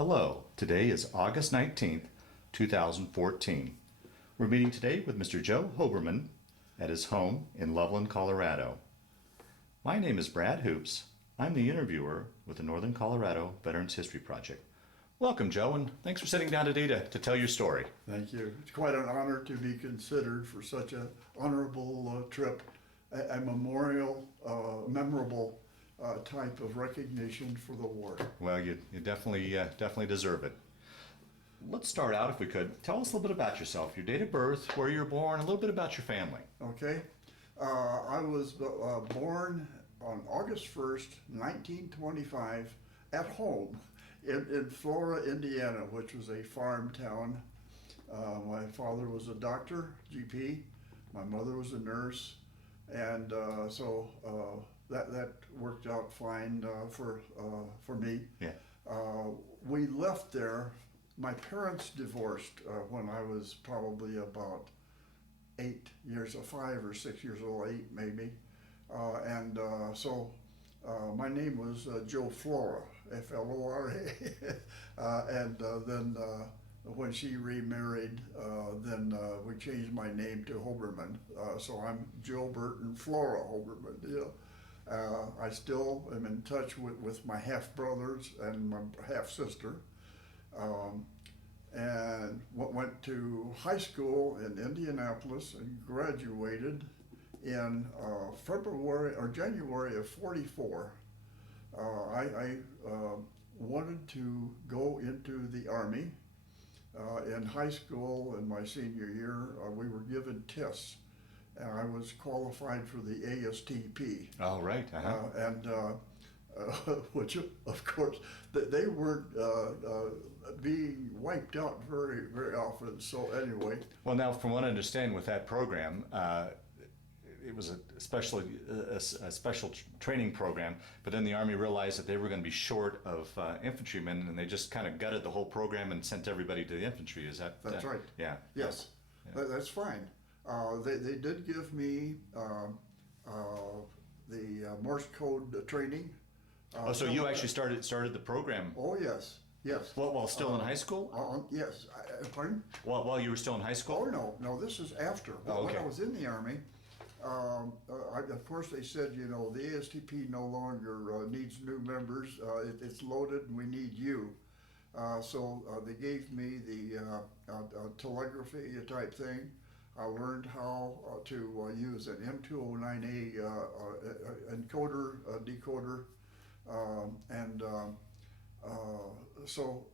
Hello, today is August 19th, 2014. We're meeting today with Mr. Joe Hoberman at his home in Loveland, Colorado. My name is Brad Hoops. I'm the interviewer with the Northern Colorado Veterans History Project. Welcome, Joe, and thanks for sitting down today to tell your story. Thank you. It's quite an honor to be considered for such an honorable trip, a memorial, memorable type of recognition for the war. Well, you definitely deserve it. Let's start out, if we could. Tell us a little bit about yourself, your date of birth, where you were born, a little bit about your family. Okay. I was born on August 1st, 1925, at home in Flora, Indiana, which was a farm town. My father was a doctor, GP. My mother was a nurse, and so that worked out fine for me. Yeah. We left there. My parents divorced when I was probably about 8 years, 5 or 6 years old, 8 maybe, so my name was Joe Flora, Flora, and then when she remarried, then we changed my name to Hoberman. So I'm Joe Burton Flora Hoberman. You know, I still am in touch with my half brothers and my half sister. And went to high school in Indianapolis and graduated in February or January of '44. I wanted to go into the Army. In high school, in my senior year, we were given tests, and I was qualified for the ASTP. Oh, right. Uh-huh. Which, of course, they weren't being wiped out very, very often. So anyway. Well, now, from what I understand with that program, it was a special training program, but then the Army realized that they were going to be short of infantrymen, and they just kind of gutted the whole program and sent everybody to the infantry. Is that? That's right. Yeah. Yes, Yeah. That's fine. They did give me the Morse code training. So you actually started the program? Oh yes, yes. While still in high school? Yes. Pardon? While you were still in high school? Oh no. This is after. Oh, okay. When I was in the Army, of course they said, you know, the ASTP no longer needs new members. It's loaded, and we need you. So they gave me the telegraphy type thing. I learned how to use an M209A encoder, decoder. So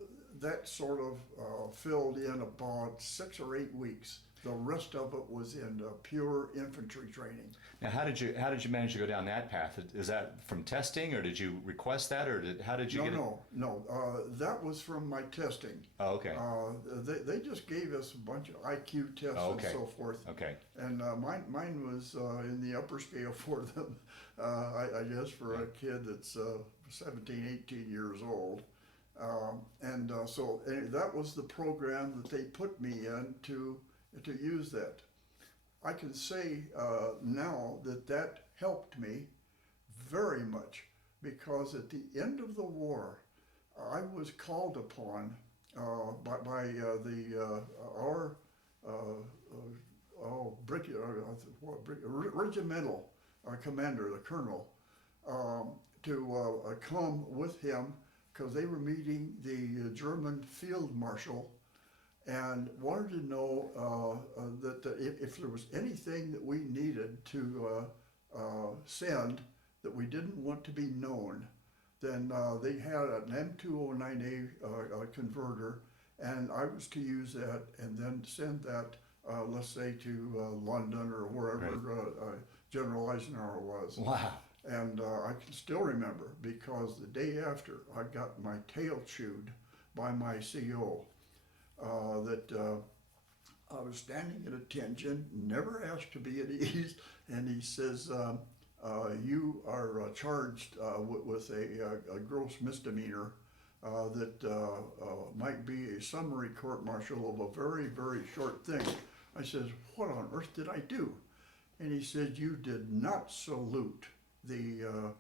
that sort of filled in about 6 or 8 weeks. The rest of it was in pure infantry training. Now, how did you manage to go down that path? Is that from testing, or did you request that, or how did you get it? No. That was from my testing. Oh, okay. They just gave us a bunch of IQ tests and so forth. Okay. And mine was in the upper scale for them, I guess, for a kid that's 17, 18 years old. So that was the program that they put me in to use that. I can say now that helped me very much, because at the end of the war, I was called upon by regimental commander, the colonel, to come with him, because they were meeting the German field marshal, and wanted to know that if there was anything that we needed to send that we didn't want to be known, then they had an M209A converter, and I was to use that and then send that, let's say, to London or wherever General Eisenhower was. Wow. And I can still remember, because the day after I got my tail chewed by my CO. That I was standing at attention, never asked to be at ease, and he says, you are charged with a gross misdemeanor that might be a summary court-martial of a very, very short thing. I says, what on earth did I do? And he said, you did not salute the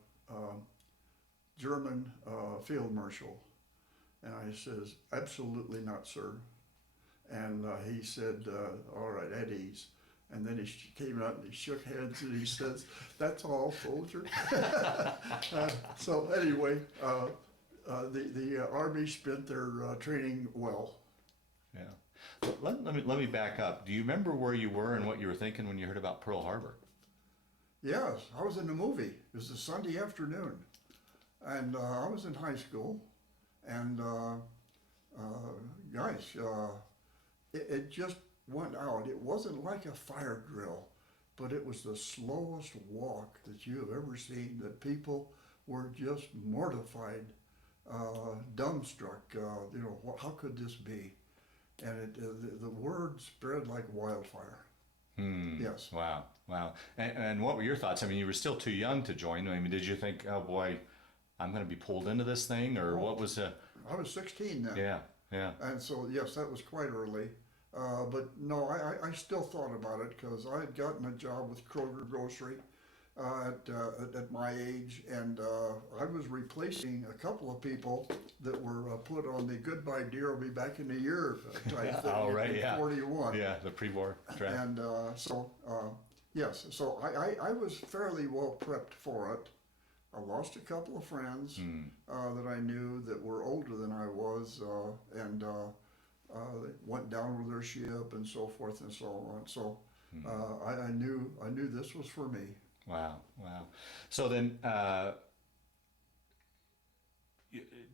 German field marshal. And I says, absolutely not, sir. And he said, all right, at ease. And then he came out and he shook hands and he says, that's all, soldier. So anyway, the Army spent their training well. Yeah. Let me back up. Do you remember where you were and what you were thinking when you heard about Pearl Harbor? Yes, I was in the movie. It was a Sunday afternoon. And I was in high school. And guys, it just went out. It wasn't like a fire drill, but it was the slowest walk that you have ever seen, that people were just mortified, dumbstruck. How could this be? And the word spread like wildfire. Yes. Wow. Wow. And what were your thoughts? I mean, you were still too young to join. I mean, did you think, oh boy, I'm going to be pulled into this thing, or what was the... I was 16 then. Yeah, yeah. And so, yes, that was quite early. But no, I still thought about it because I had gotten a job with Kroger Grocery at my age, and I was replacing a couple of people that were put on the goodbye dear, I'll be back in a year type thing. Oh, right, in yeah. 41. Yeah, the pre-war draft. And yes, so I was fairly well prepped for it. I lost a couple of friends that I knew that were older than I was, and they went down with their ship and so forth and so on. So I knew this was for me. Wow, wow. So then,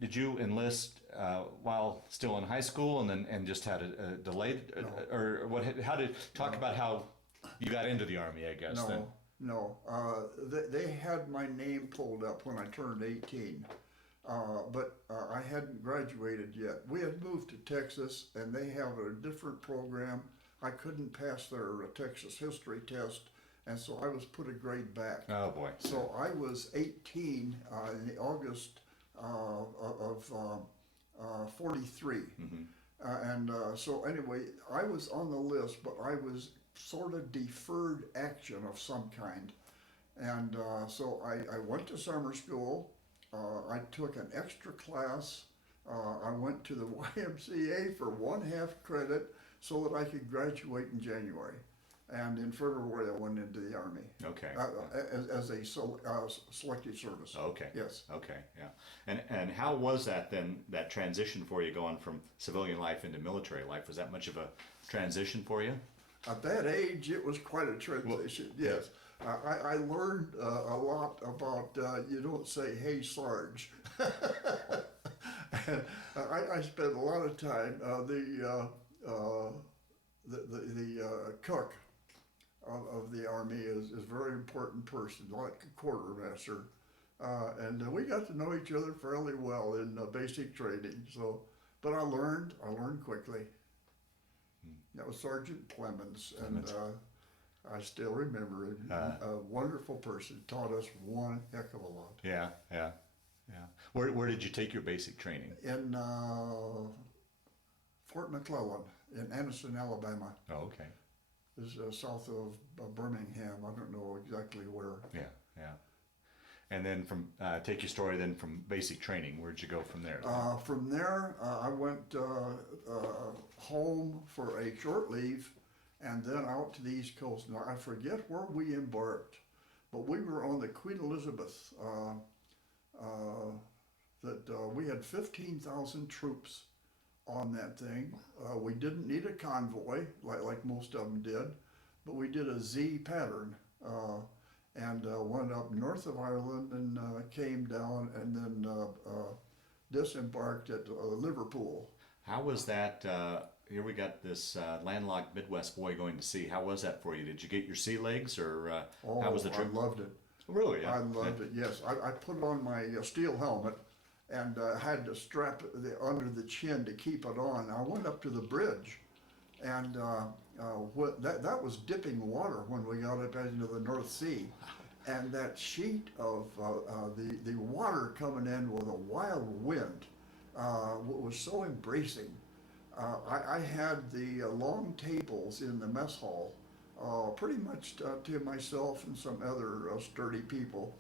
did you enlist while still in high school, and just had a delayed, or what? How did talk about how you got into the Army? I guess. No. They had my name pulled up when I turned 18, but I hadn't graduated yet. We had moved to Texas, and they have a different program. I couldn't pass their Texas history test, and so I was put a grade back. Oh boy! So I was 18 in the August of 43, and so anyway, I was on the list, but I was sort of deferred action of some kind. And so I went to summer school. I took an extra class. I went to the YMCA for 1/2 credit so that I could graduate in January. And in February, I went into the Army. Okay. As a selective service. Okay. Yes. Okay. Yeah. And how was that then? That transition for you, going from civilian life into military life, was that much of a transition for you? At that age, it was quite a transition. Yes. I learned a lot about you don't say, "Hey, Sarge." And I spent a lot of time. The cook of the Army is a very important person, like a quartermaster, and we got to know each other fairly well in basic training. So, but I learned quickly. That was Sergeant Clemens, and I still remember him. A wonderful person, taught us one heck of a lot. Yeah. Where did you take your basic training? In Fort McClellan in Anniston, Alabama. Oh, okay. It's south of Birmingham. I don't know exactly where. Yeah. And then take your story then from basic training. Where'd you go from there? From there, I went home for a short leave, and then out to the East Coast. Now, I forget where we embarked, but we were on the Queen Elizabeth. We had 15,000 troops on that thing. We didn't need a convoy like most of them did, but we did a Z pattern and went up north of Ireland and came down and then disembarked at Liverpool. How was that? Here we got this landlocked Midwest boy going to sea. How was that for you? Did you get your sea legs, or how was the trip? I loved it. Really? Yeah. I loved it, yes. I put on my steel helmet and had to strap it under the chin to keep it on. I went up to the bridge, and that was dipping water when we got up into the North Sea. And that sheet of the water coming in with a wild wind was so embracing. I had the long tables in the mess hall pretty much to myself and some other sturdy people,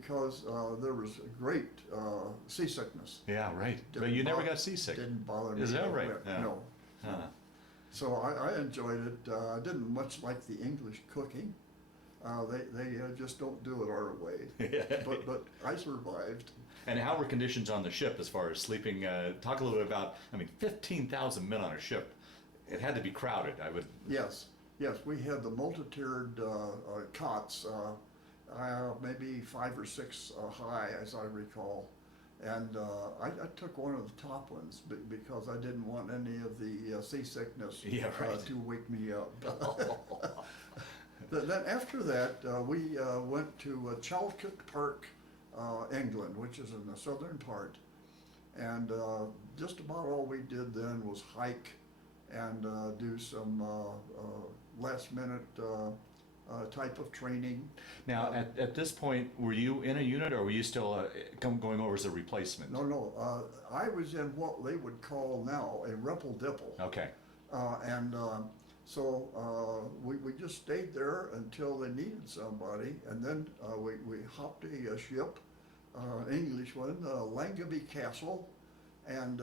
because there was a great seasickness. Yeah, right. But Didn't you never bo- got seasick. Didn't bother me. Is that a right? bit, Yeah. No. Huh. So I enjoyed it. I didn't much like the English cooking. They just don't do it our way. But I survived. And how were conditions on the ship as far as sleeping? Talk a little bit about, I mean, 15,000 men on a ship. It had to be crowded, I would. Yes, we had the multi-tiered cots, maybe 5 or 6 high, as I recall. And I took one of the top ones because I didn't want any of the seasickness Yeah, right. to wake me up. Then after that, we went to Chalkit Park, England, which is in the southern part. And just about all we did then was hike and do some last minute type of training. Now, at this point, were you in a unit or were you still going over as a replacement? No, I was in what they would call now a ripple-dipple. Okay. So we just stayed there until they needed somebody, and then we hopped a ship, English one, Langeby Castle, and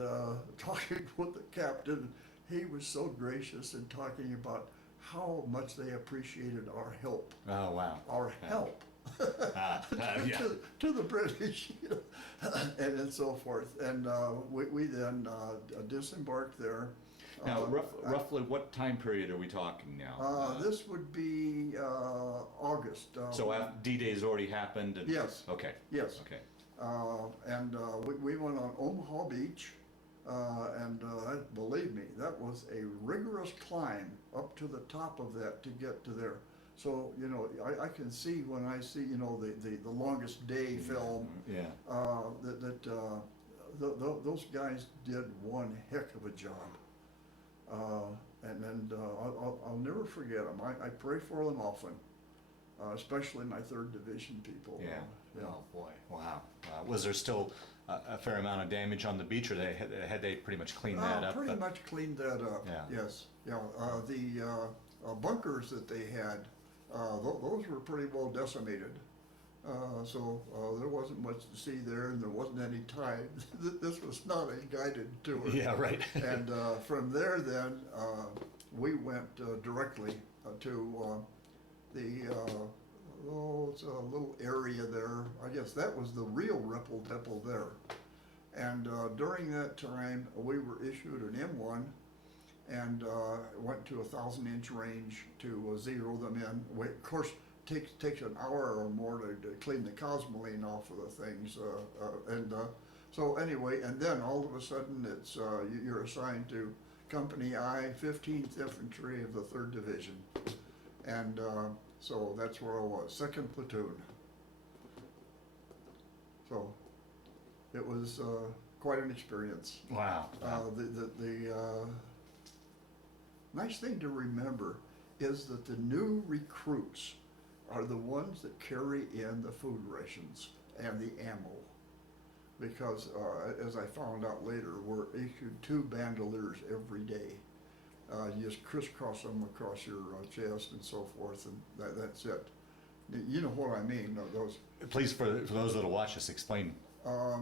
talking with the captain, he was so gracious in talking about how much they appreciated our help. Oh, wow. Our help. Yeah. to the British, and so forth. And we then disembarked there. Now, roughly what time period are we talking now? This would be August. So D-Day has already happened? And, Yes. Okay. Yes. Okay. And we went on Omaha Beach, and believe me, that was a rigorous climb up to the top of that to get to there. So, you know, I can see when I see, you know, the Longest Day film, Yeah. those guys did one heck of a job. And I'll never forget them. I pray for them often, especially my 3rd Division people. Yeah. Yeah. Oh, boy. Wow. Was there still a fair amount of damage on the beach, or had they pretty much cleaned that up? Pretty much cleaned that up. Yeah. Yes. Yeah. The bunkers that they had, those were pretty well decimated. So there wasn't much to see there, and there wasn't any tide. This was not a guided tour. Yeah, right. And from there, then we went directly to it's a little area there. I guess that was the real ripple-dipple there. And during that time, we were issued an M1 and went to 1,000-inch range to zero them in. Of course, takes an hour or more to clean the cosmoline off of the things. So anyway, and then all of a sudden, it's you're assigned to Company I, 15th Infantry of the 3rd Division. And so that's where I was, 2nd Platoon. So it was quite an experience. Wow. The nice thing to remember is that the new recruits are the ones that carry in the food rations and the ammo. Because as I found out later, we're issued 2 bandoliers every day. You just crisscross them across your chest and so forth, and that's it. You know what I mean, those. Please, for those that'll watch us, explain. I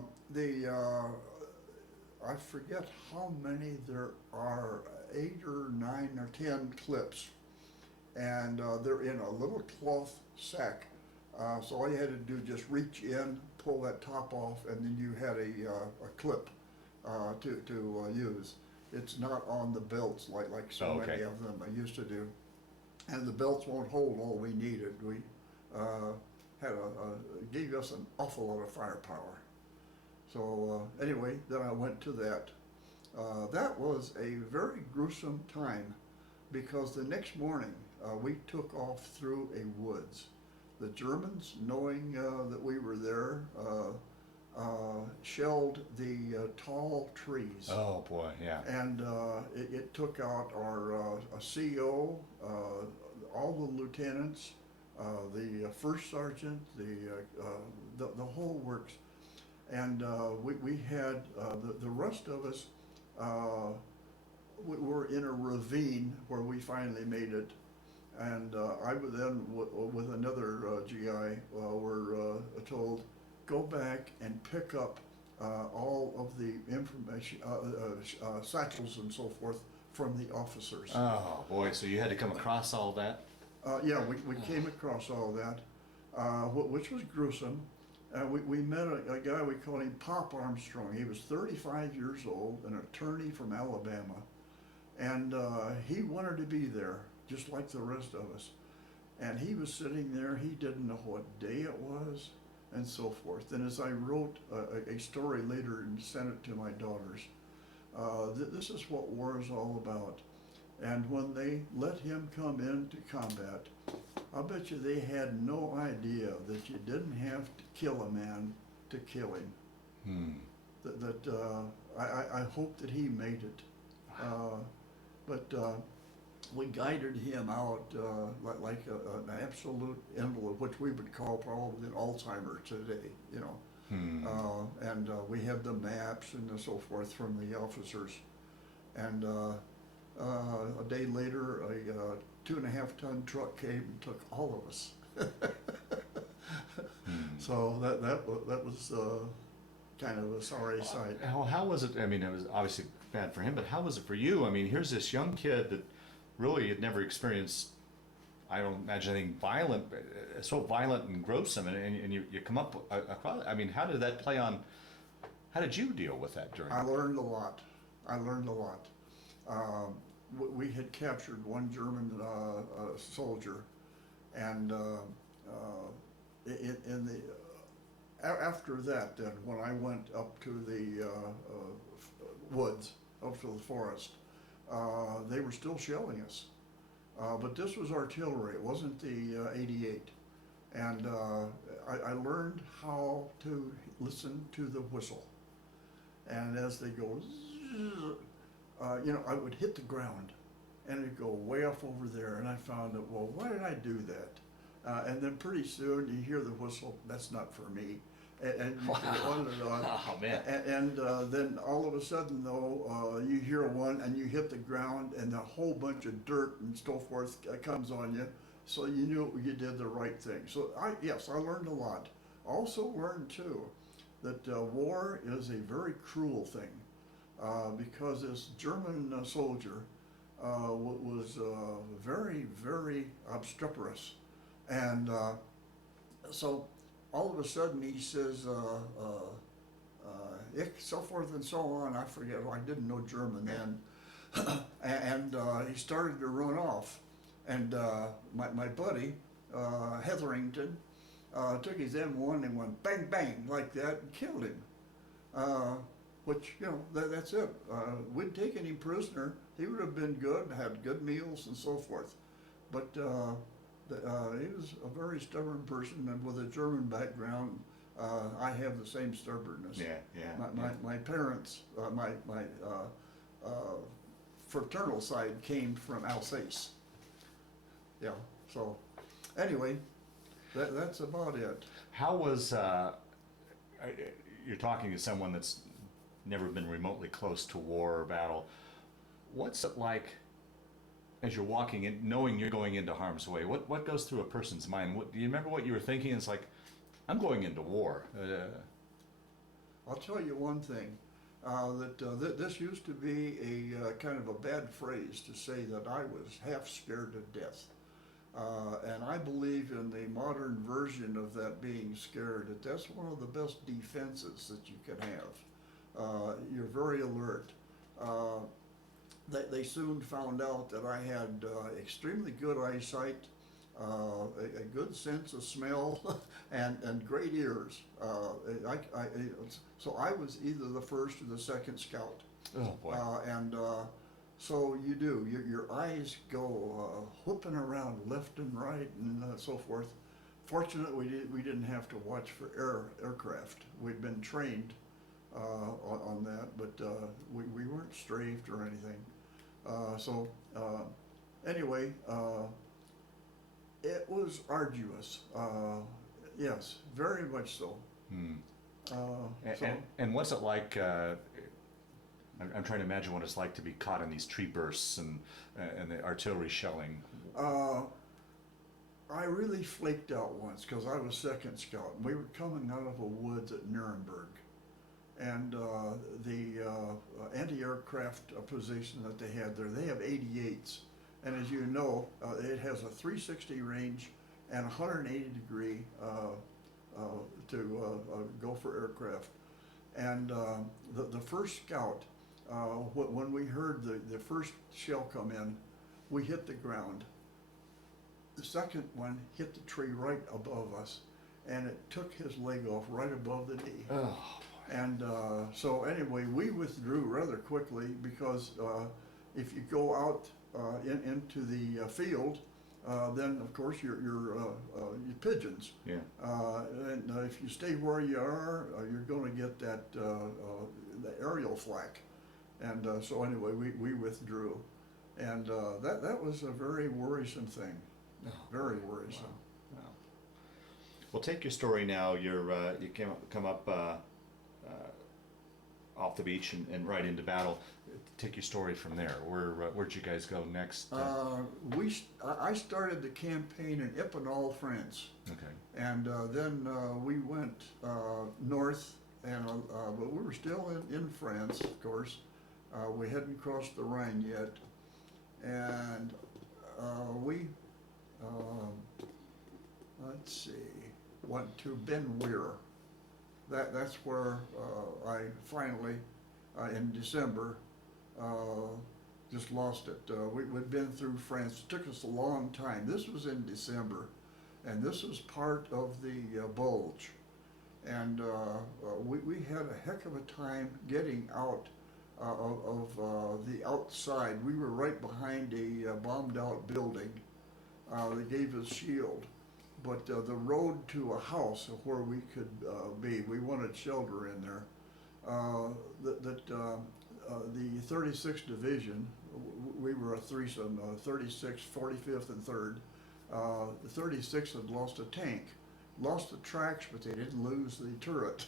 forget how many there are, 8 or 9 or 10 clips, and they're in a little cloth sack. So all you had to do just reach in, pull that top off, and then you had a clip to use. It's not on the belts like so many of them I used to do, and the belts won't hold all we needed. We had gave us an awful lot of firepower. So anyway, then I went to that. That was a very gruesome time, because the next morning we took off through a woods. The Germans, knowing that we were there, shelled the tall trees. Oh boy, yeah. And it took out our CO, all the lieutenants, the first sergeant, the whole works. And we had the rest of us. We were in a ravine where we finally made it, And I would then, with another GI, were told, go back and pick up all of the information, satchels and so forth from the officers. Oh boy, so you had to come across all that? Yeah, we came across all that, which was gruesome. We met a guy, we called him Pop Armstrong. He was 35 years old, an attorney from Alabama. And he wanted to be there, just like the rest of us. And he was sitting there, he didn't know what day it was, and so forth. And as I wrote a story later and sent it to my daughters, this is what war is all about. And when they let him come into combat, I'll bet you they had no idea that you didn't have to kill a man to kill him. I hope that he made it. But we guided him out like an absolute envelope, which we would call probably an Alzheimer's today, you know. And we had the maps and so forth from the officers. And a day later, a 2.5-ton truck came and took all of us. So that was kind of a sorry sight. How was it? I mean, it was obviously bad for him, but how was it for you? I mean, here's this young kid that really had never experienced, I don't imagine anything violent, so violent and gruesome, and you come up across. I mean, how did that play on? How did you deal with that during? I learned a lot. We had captured one German soldier, and in the after that, then when I went up to the woods, up to the forest, they were still shelling us. But this was artillery. It wasn't the 88. And I learned how to listen to the whistle. And as they go, I would hit the ground and it'd go way off over there. And I found that, well, why did I do that? And then pretty soon you hear the whistle, that's not for me. And you go on and on. Oh, man. And then all of a sudden, though, you hear one and you hit the ground and a whole bunch of dirt and so forth comes on you. So you knew you did the right thing. So I learned a lot. Also learned, too, that war is a very cruel thing because this German soldier was very, very obstreperous. And so all of a sudden he says, ich, so forth and so on. I forget, I didn't know German then. And he started to run off. And my buddy, Hetherington, took his M1 and went bang, bang, like that, and killed him. Which, that's it. We'd taken him prisoner. He would have been good, had good meals and so forth. But he was a very stubborn person, and with a German background, I have the same stubbornness. My parents, my fraternal side came from Alsace. Yeah, so anyway, that's about it. How was, you're talking to someone that's never been remotely close to war or battle. What's it like as you're walking in, knowing you're going into harm's way? What goes through a person's mind? Do you remember what you were thinking? It's like, I'm going into war. I'll tell you one thing, that this used to be a kind of a bad phrase to say that I was half scared to death. And I believe in the modern version of that being scared, that's one of the best defenses that you can have. You're very alert. They soon found out that I had extremely good eyesight, a good sense of smell, and great ears. So I was either the first or the second scout. Oh boy. So you do, your eyes go whooping around left and right and so forth. Fortunately, we didn't have to watch for aircraft. We'd been trained on that, but we weren't strafed or anything. Anyway, it was arduous. Yes, very much so. And what's it like? I'm trying to imagine what it's like to be caught in these tree bursts and the artillery shelling. I really flaked out once because I was second scout. And we were coming out of a woods at Nuremberg, and the anti-aircraft position that they had there, they have 88s, and as you know, it has a 360 range and 180 degree to go for aircraft. And the first scout, when we heard the first shell come in, we hit the ground. The second one hit the tree right above us, and it took his leg off right above the knee. Oh. And so anyway, we withdrew rather quickly because if you go out into the field, then of course you're pigeons. Yeah. And if you stay where you are, you're going to get that the aerial flak. And so anyway, we withdrew, and that was a very worrisome thing. Oh, Very worrisome. wow. Wow. Well, take your story now. You come up off the beach and right into battle. Take your story from there. Where'd you guys go next? I started the campaign in Épinal, France, Okay. and then we went north, and but we were still in France, of course. We hadn't crossed the Rhine yet, and we let's see, went to Ben Weir. That's where I finally, in December, just lost it. We'd been through France. It took us a long time. This was in December, and this was part of the bulge. And we had a heck of a time getting out of the outside. We were right behind a bombed out building. They gave us shield. But the road to a house where we could be, we wanted shelter in there. The 36th Division, we were a threesome, 36th, 45th, and 3rd. The 36th had lost a tank, lost the tracks, but they didn't lose the turret.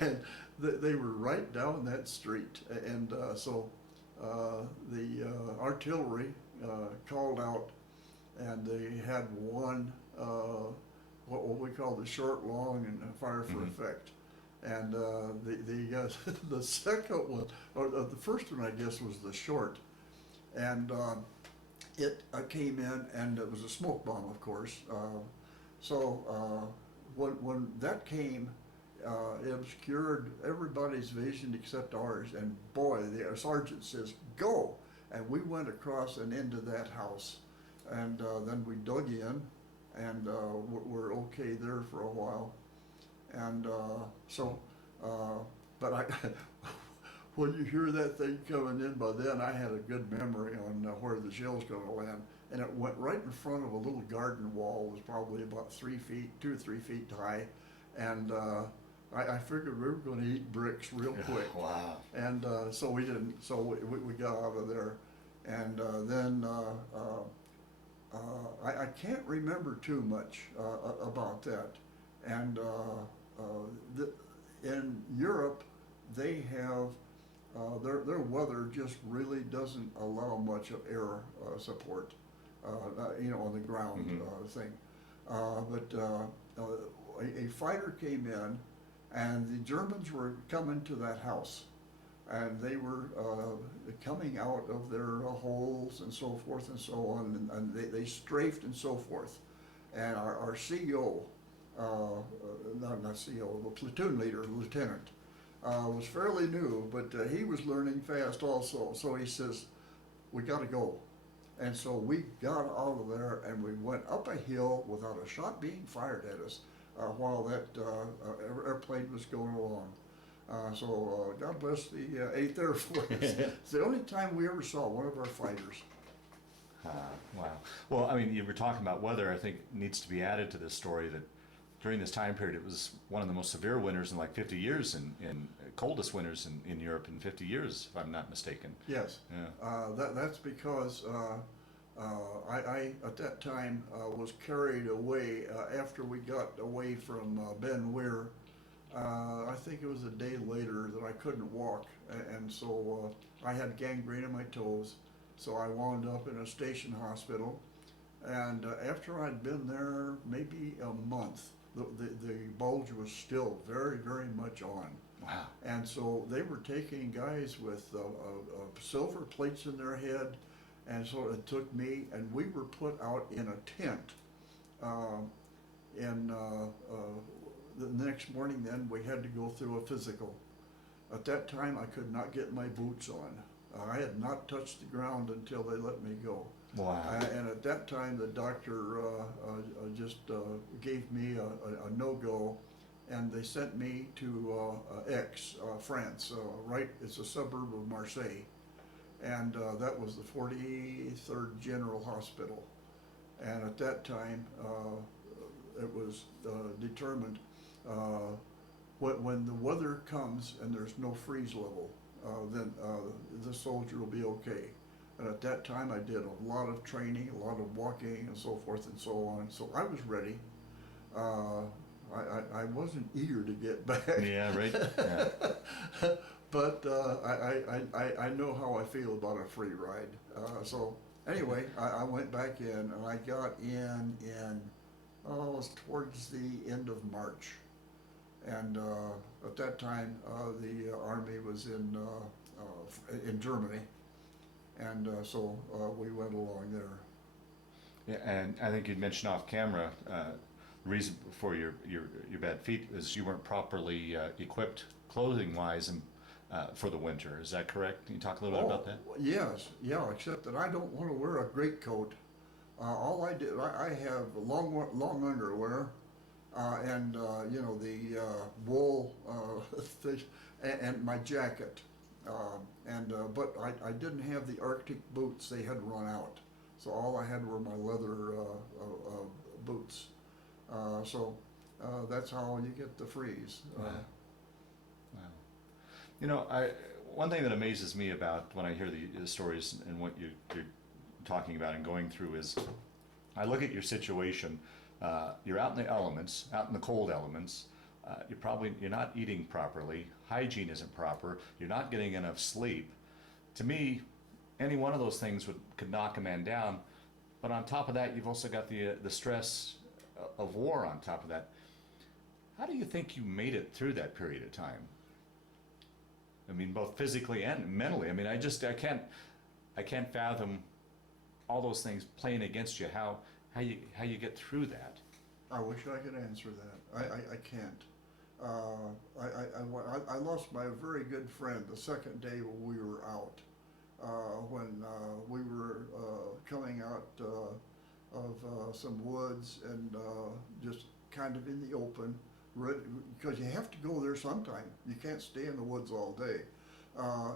And they were right down that street. And so the artillery called out, and they had one what we call the short, long, and fire for effect. And the second one, or the first one, I guess, was the short, and it came in, and it was a smoke bomb, of course. So when that came, it obscured everybody's vision except ours. And boy, the sergeant says, "Go!" And we went across and into that house, and then we dug in. And we're okay there for a while, and but when you hear that thing coming in, by then I had a good memory on where the shell's going to land, and it went right in front of a little garden wall. It was probably about 2 or 3 feet high, and I figured we were going to eat bricks real quick. Wow. And so we didn't. So we got out of there, and then. I can't remember too much about that. And in Europe, they have, their weather just really doesn't allow much of air support, on the ground thing. But a fighter came in, and the Germans were coming to that house. And they were coming out of their holes and so forth and so on, and they strafed and so forth. And our CO, not CO, the platoon leader, lieutenant, was fairly new, but he was learning fast also. So he says, "We got to go." And so we got out of there, and we went up a hill without a shot being fired at us while that airplane was going along. So God bless the 8th Air Force. It's the only time we ever saw one of our fighters. Wow. Well, I mean, you were talking about weather. I think needs to be added to this story that during this time period, it was one of the most severe winters in like 50 years, in coldest winters in Europe in 50 years, if I'm not mistaken. Yes. Yeah. That's because I at that time was carried away after we got away from Ben Weir. I think it was a day later that I couldn't walk, and so I had gangrene in my toes. So I wound up in a station hospital, And after I'd been there maybe a month, the bulge was still very, very much on. Wow. And so they were taking guys with silver plates in their head, and so it took me, and we were put out in a tent. Uh, and the next morning, then we had to go through a physical. At that time, I could not get my boots on. I had not touched the ground until they let me go. Wow. And at that time, the doctor just gave me a no-go, and they sent me to Aix, France. Right, it's a suburb of Marseille, and that was the 43rd General Hospital. And at that time, it was determined when the weather comes and there's no freeze level, then the soldier will be okay. And at that time, I did a lot of training, a lot of walking, and so forth and so on. So I was ready. I wasn't eager to get back. Yeah, right. Yeah. But I know how I feel about a free ride. So anyway, I went back in, and I got in it was towards the end of March. And at that time, the Army was in Germany. And so we went along there. Yeah, and I think you'd mentioned off camera, the reason for your bad feet is you weren't properly equipped clothing wise and for the winter. Is that correct? Can you talk a little bit about that? Yes, yeah, except that I don't want to wear a greatcoat. All I did, I have long underwear, and you know, the wool thing, and my jacket. But I didn't have the Arctic boots; they had run out. So all I had were my leather boots. So that's how you get the freeze. Wow. Wow. You know, one thing that amazes me about when I hear the stories and what you're talking about and going through is, I look at your situation. You're out in the elements, out in the cold elements. You're not eating properly. Hygiene isn't proper. You're not getting enough sleep. To me, any one of those things could knock a man down. But on top of that, you've also got the stress of war on top of that. How do you think you made it through that period of time? I mean, both physically and mentally. I mean, I can't fathom all those things playing against you. How you get through that? I wish I could answer that. I can't. I lost my very good friend the second day when we were out. When we were coming out of some woods and just kind of in the open, because you have to go there sometime. You can't stay in the woods all day.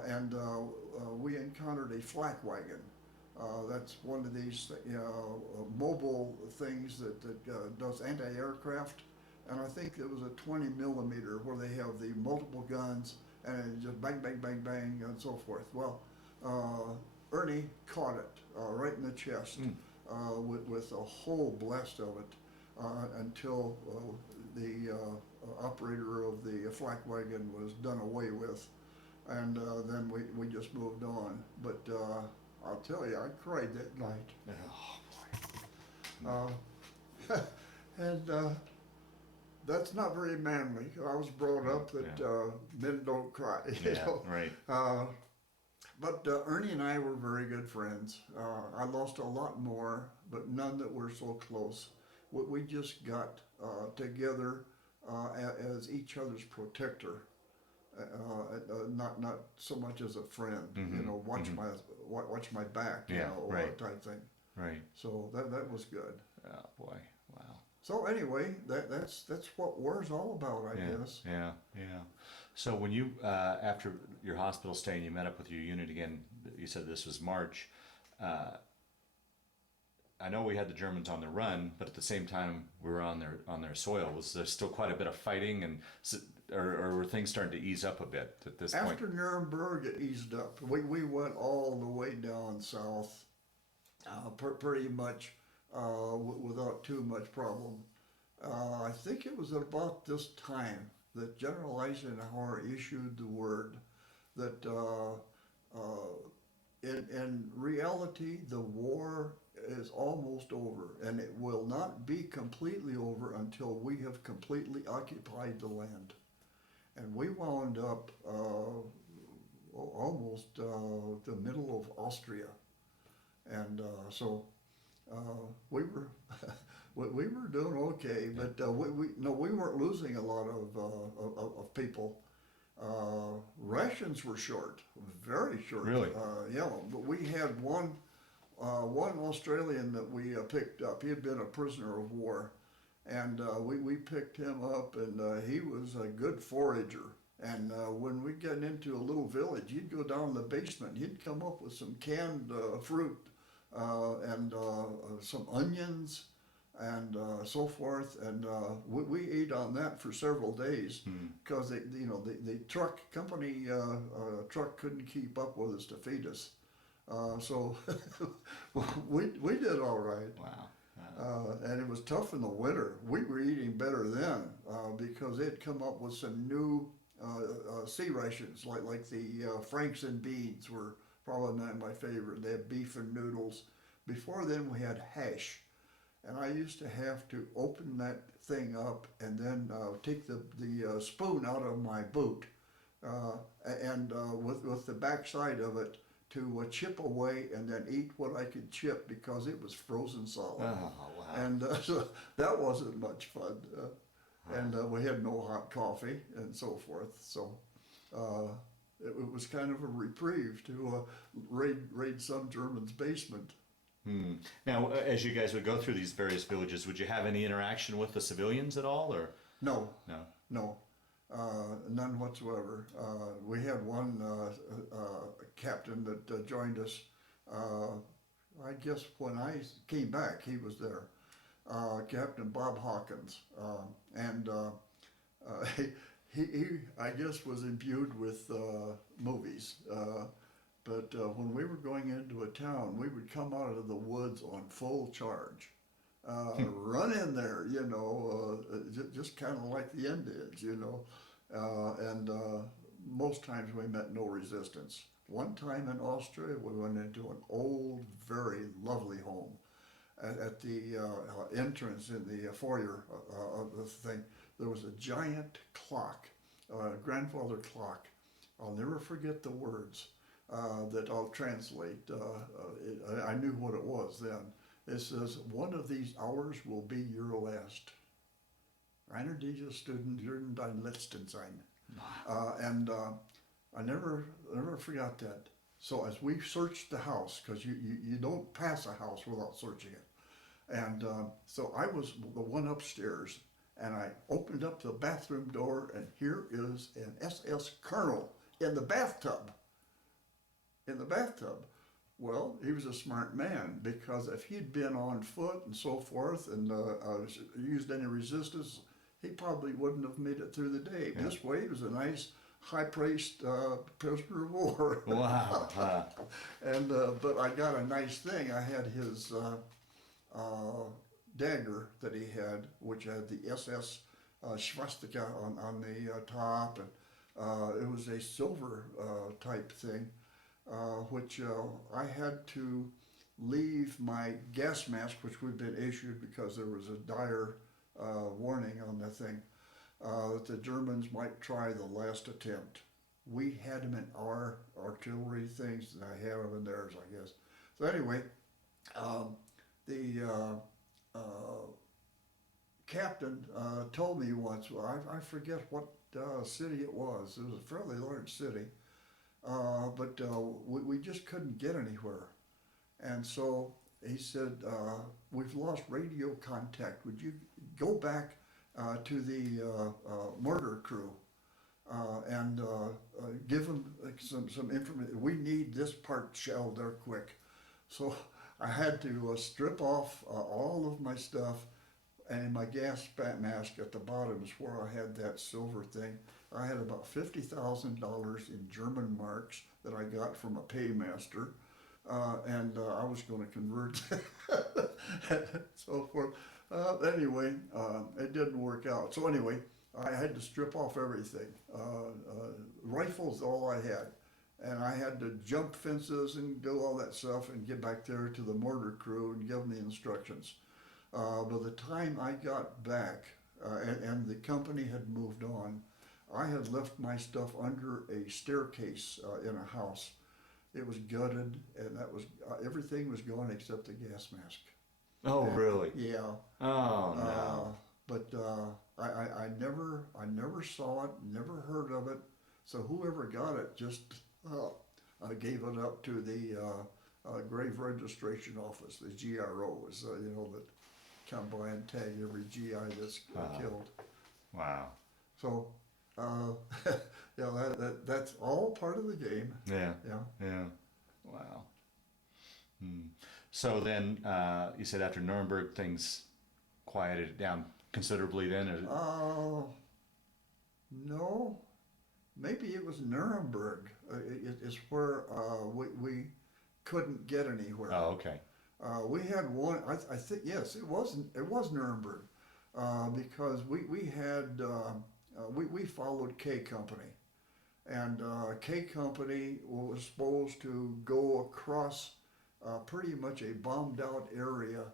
And we encountered a flak wagon. That's one of these mobile things that does anti-aircraft. And I think it was a 20 millimeter where they have the multiple guns and just bang, bang, bang, bang, and so forth. Well, Ernie caught it right in the chest with a whole blast of it until the operator of the flak wagon was done away with. And then we just moved on. But I'll tell you, I cried that night. Oh boy. And that's not very manly. I was brought up that men don't cry. You know? Right. But Ernie and I were very good friends. I lost a lot more, but none that were so close. We just got together as each other's protector, not so much as a friend. Mm-hmm. You know, watch my back. You know, right. type thing. Right. So that was good. Oh boy. Wow. So anyway, that's what war's all about, I guess. Yeah. So when you, after your hospital stay and you met up with your unit again, you said this was March. I know we had the Germans on the run, but at the same time we were on their soil. Was there still quite a bit of fighting, and or were things starting to ease up a bit at this point? After Nuremberg, it eased up. We went all the way down south, pretty much without too much problem. I think it was about this time that General Eisenhower issued the word that in reality, the war is almost over, and it will not be completely over until we have completely occupied the land. And we wound up almost the middle of Austria, and so we were we were doing okay, but we weren't losing a lot of people. Rations were short, very short. Really? Yeah, but we had one Australian that we picked up. He had been a prisoner of war, and we picked him up, and he was a good forager. And when we get into a little village, he'd go down the basement. He'd come up with some canned fruit and some onions and so forth. And we ate on that for several days because the truck company truck couldn't keep up with us to feed us. So we did all right. Wow. And it was tough in the winter. We were eating better then because they'd come up with some new sea rations, like the Franks and beans were probably not my favorite. They had beef and noodles. Before then, we had hash, and I used to have to open that thing up and then take the spoon out of my boot and with the backside of it to chip away and then eat what I could chip because it was frozen solid. Oh, wow. And so that wasn't much fun. And we had no hot coffee and so forth. So it was kind of a reprieve to raid some German's basement. Now, as you guys would go through these various villages, would you have any interaction with the civilians at all, or? No, No. none whatsoever. We had one captain that joined us. I guess when I came back, he was there. Captain Bob Hawkins, and he I guess was imbued with movies. But when we were going into a town, we would come out of the woods on full charge, run in there, just kind of like the Indians, and most times we met no resistance. One time in Austria, we went into an old, very lovely home. At the entrance in the foyer of the thing, there was a giant clock, grandfather clock. I'll never forget the words that I'll translate. I knew what it was then. It says, "One of these hours will be your last. Einer dieser Stunden werden dein letzten sein." And I never forgot that. So as we searched the house, because you don't pass a house without searching it. And so I was the one upstairs, and I opened up the bathroom door, and here is an SS colonel in the bathtub. In the bathtub. Well, he was a smart man, because if he'd been on foot and so forth and used any resistance, he probably wouldn't have made it through the day. Yeah. This way, he was a nice, high-priced prisoner of war. Wow. And but I got a nice thing. I had his dagger that he had, which had the SS swastika on the top, and it was a silver type thing, which I had to leave my gas mask, which we'd been issued because there was a dire warning on the thing that the Germans might try the last attempt. We had them in our artillery things, and I had them in theirs, I guess. So anyway, the captain told me once, well, I forget what city it was. It was a fairly large city, but we just couldn't get anywhere. And so he said, we've lost radio contact. Would you go back to the mortar crew and give them some information? We need this part shelled there quick. So I had to strip off all of my stuff, and my gas mask at the bottom is where I had that silver thing. I had about $50,000 in German marks that I got from a paymaster, and I was going to convert and so forth. Anyway, it didn't work out. So anyway, I had to strip off everything. Rifles, all I had. and I had to jump fences and do all that stuff and get back there to the mortar crew and give them the instructions. By the time I got back, and the company had moved on, I had left my stuff under a staircase in a house. It was gutted, and that was everything was gone except the gas mask. Oh, And, really? yeah. Oh, no. But I never saw it, never heard of it. So whoever got it just gave it up to the grave registration office, the GROs, that come by and tag every GI that's killed. Wow. So, yeah, that's all part of the game. Yeah. Yeah. Yeah. Wow. So then, you said after Nuremberg, things quieted down considerably then? No, maybe it was Nuremberg. It's where we couldn't get anywhere. Oh, okay. We had one. I think yes, it was Nuremberg, because we followed K Company, and K Company was supposed to go across pretty much a bombed out area,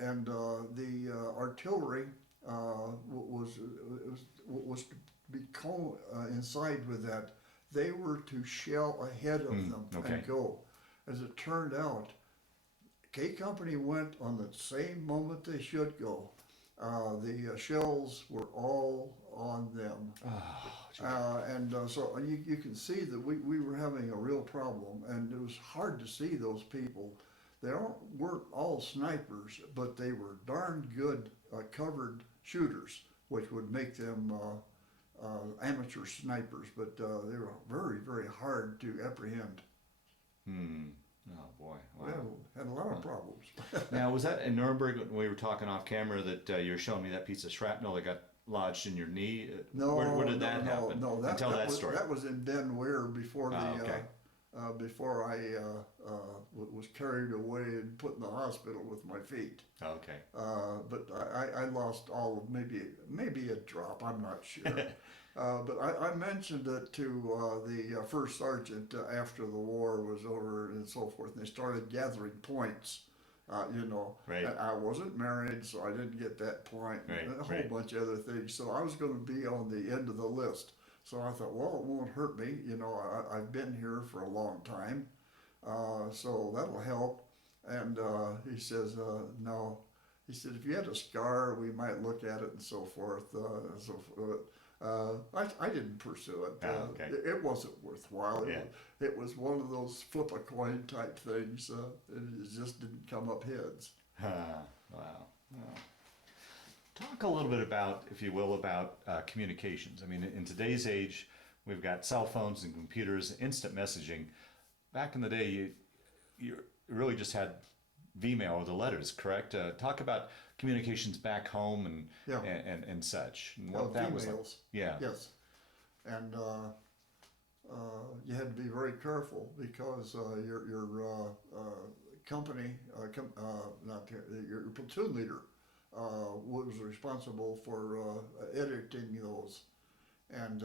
and the artillery was to be inside with that. They were to shell ahead of them okay. and go. As it turned out, K Company went on the same moment they should go. The shells were all on them. Oh, So you can see that we were having a real problem, and it was hard to see those people. They weren't all snipers, but they were darn good covered shooters, which would make them amateur snipers, but they were very, very hard to apprehend. Oh, boy. Wow. Yeah, had a lot of problems. Now, was that in Nuremberg when we were talking off camera that you were showing me that piece of shrapnel that got lodged in your knee? No, where did that happen? No, Tell that was, story. that was in Ben Weir before okay. before I was carried away and put in the hospital with my feet. Okay. But I lost all of maybe a drop. I'm not sure. But I mentioned it to the first sergeant after the war was over and so forth, and they started gathering points. Right. I wasn't married, so I didn't get that point, Right, and a whole bunch of other things. So I was going to be on the end of the list. So I thought, well, it won't hurt me. I've been here for a long time, so that'll help. And he says, no. He said, if you had a scar, we might look at it and so forth. I didn't pursue it. Okay. It wasn't worthwhile. Yeah. It was one of those flip a coin type things. It just didn't come up heads. Wow. Talk a little bit about, if you will, about communications. I mean, in today's age, we've got cell phones and computers, instant messaging. Back in the day, you really just had Vmail or the letters, correct? Talk about communications back home and such. And what that was like. Yeah. Yes. And you had to be very careful because your company, your platoon leader, was responsible for editing those. And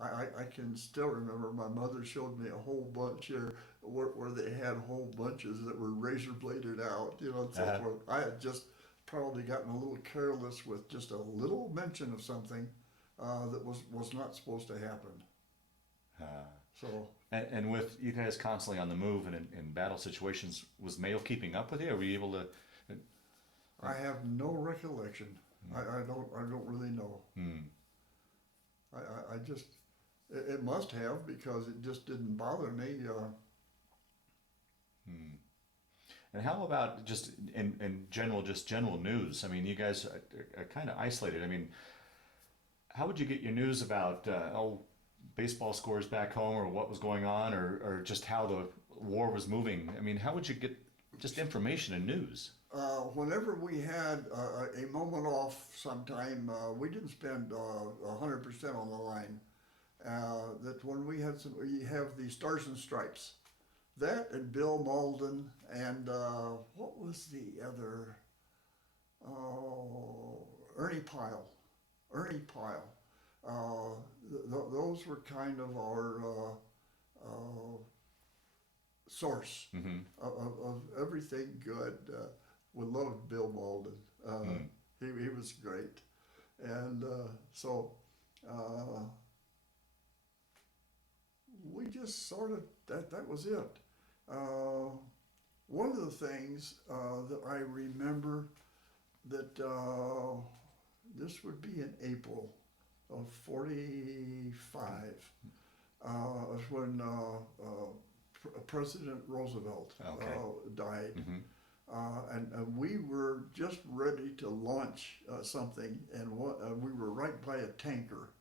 I can still remember my mother showed me a whole bunch here where they had whole bunches that were razor bladed out, and so forth. I had just probably gotten a little careless with just a little mention of something that was not supposed to happen. So. And with you guys constantly on the move and in battle situations, was mail keeping up with you? Or were you able to? I have no recollection. I don't really know. I just, it must have, because it just didn't bother me. And how about just in general, just general news? I mean, you guys are kind of isolated. I mean, how would you get your news about baseball scores back home, or what was going on, or just how the war was moving? I mean, how would you get just information and news? Whenever we had a moment off sometime, we didn't spend 100% on the line. That when we have the Stars and Stripes, that and Bill Malden and what was the other? Ernie Pyle. Those were kind of our source of everything good. We loved Bill Malden. He was great. And so we just sort of, that was it. One of the things that I remember that this would be in April of 45, was when President Roosevelt died. And we were just ready to launch something, and we were right by a tanker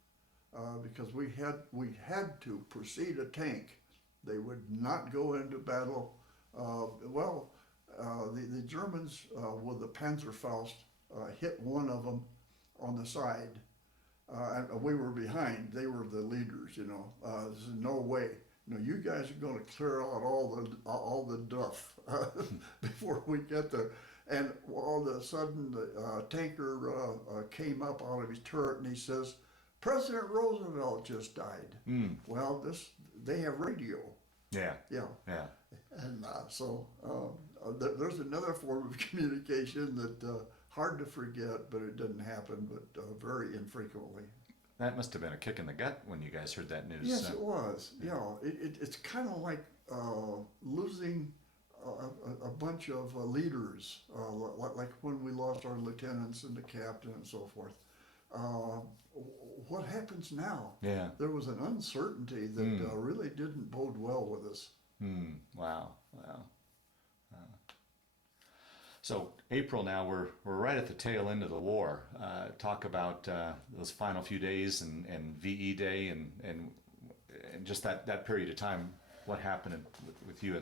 because we had to precede a tank. They would not go into battle. The Germans with the Panzerfaust hit one of them on the side, and we were behind. They were the leaders, you know. There's no way. No, you guys are going to clear out all the duff before we get there. And all of a sudden, the tanker came up out of his turret, and he says, "President Roosevelt just died." Well, they have radio. Yeah. Yeah. Yeah. And there's another form of communication that hard to forget, but it didn't happen, but very infrequently. That must have been a kick in the gut when you guys heard that news. Yes, it was. Yeah, it's kind of like losing a bunch of leaders, like when we lost our lieutenants and the captain and so forth. What happens now? Yeah. There was an uncertainty that really didn't bode well with us. Wow. So April now, we're right at the tail end of the war. Talk about those final few days and VE Day and just that period of time. What happened with you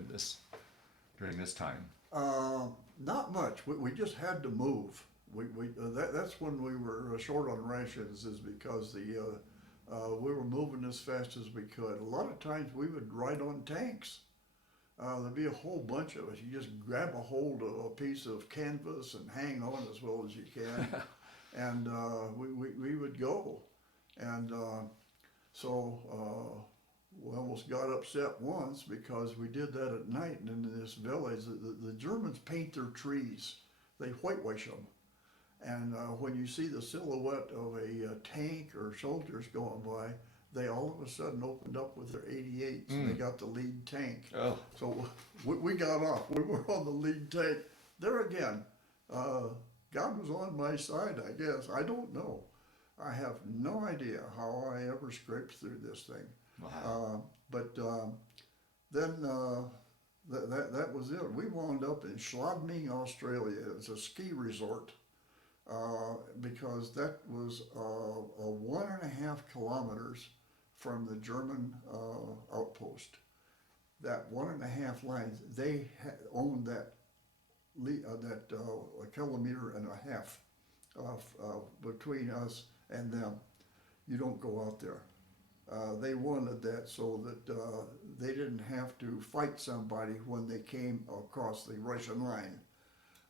during this time? Not much. We just had to move. That's when we were short on rations, is because we were moving as fast as we could. A lot of times we would ride on tanks. There'd be a whole bunch of us. You just grab a hold of a piece of canvas and hang on as well as you can, and we would go. And so we almost got upset once because we did that at night, and in this village, the Germans paint their trees. They whitewash them. And when you see the silhouette of a tank or soldiers going by, they all of a sudden opened up with their 88s and they got the lead tank. Oh. So we got off. We were on the lead tank. There again, God was on my side, I guess. I don't know. I have no idea how I ever scraped through this thing. Wow. Then that was it. We wound up in Schladming, Australia. It's a ski resort. Because that was 1.5 kilometers from the German outpost. That 1.5 lines, they owned that a kilometer and a half between us and them. You don't go out there. They wanted that so that they didn't have to fight somebody when they came across the Russian line.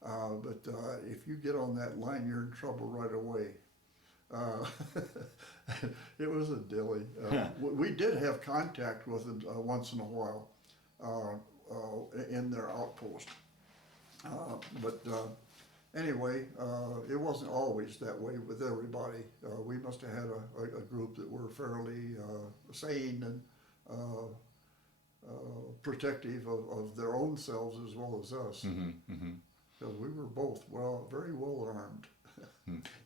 But if you get on that line, you're in trouble right away. It was a dilly. We did have contact with them once in a while in their outpost. Anyway, it wasn't always that way with everybody. We must have had a group that were fairly sane and protective of their own selves as well as us. Because we were both very well armed.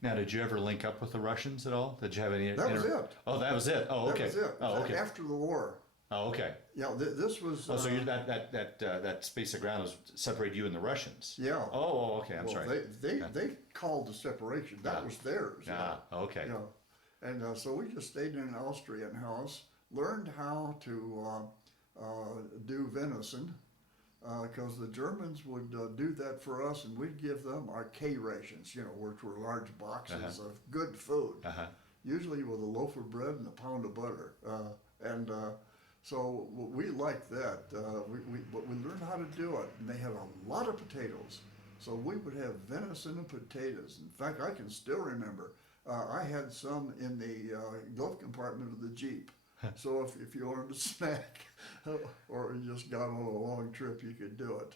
Now, did you ever link up with the Russians at all? Did you have any? That was it. Oh, that was it. Oh, okay. That was it. Oh, okay. After the war. Oh, okay. Yeah, this was. Oh, so that space of ground was separated you and the Russians. Yeah. Oh, okay. I'm sorry. They called the separation. That was theirs. Okay. Yeah. And so we just stayed in an Austrian house, learned how to do venison. Because the Germans would do that for us, and we'd give them our K rations, which were large boxes of good food, usually with a loaf of bread and a pound of butter. So we liked that. But we learned how to do it, and they had a lot of potatoes. So we would have venison and potatoes. In fact, I can still remember, I had some in the glove compartment of the Jeep. So if you wanted a snack or you just got on a long trip, you could do it.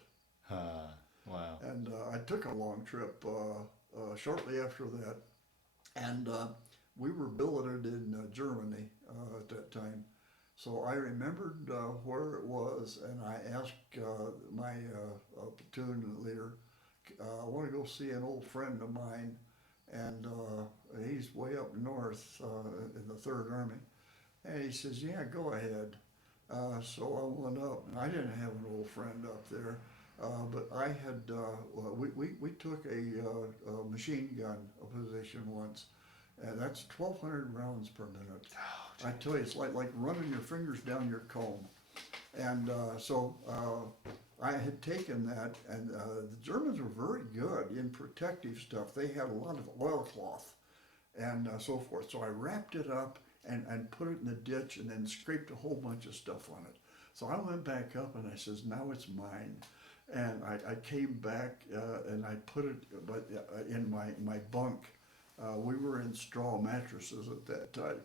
Wow. And I took a long trip shortly after that, and we were billeted in Germany at that time. So I remembered where it was, and I asked my platoon leader, I want to go see an old friend of mine, and he's way up north in the Third Army. And he says, yeah, go ahead. So I went up, and I didn't have an old friend up there, but I had, we took a machine gun position once, and that's 1,200 rounds per minute. I tell you, it's like running your fingers down your comb. And so I had taken that, and the Germans were very good in protective stuff. They had a lot of oilcloth and so forth. So I wrapped it up and put it in the ditch and then scraped a whole bunch of stuff on it. So I went back up and I says, now it's mine. And I came back and I put it in my bunk. We were in straw mattresses at that time.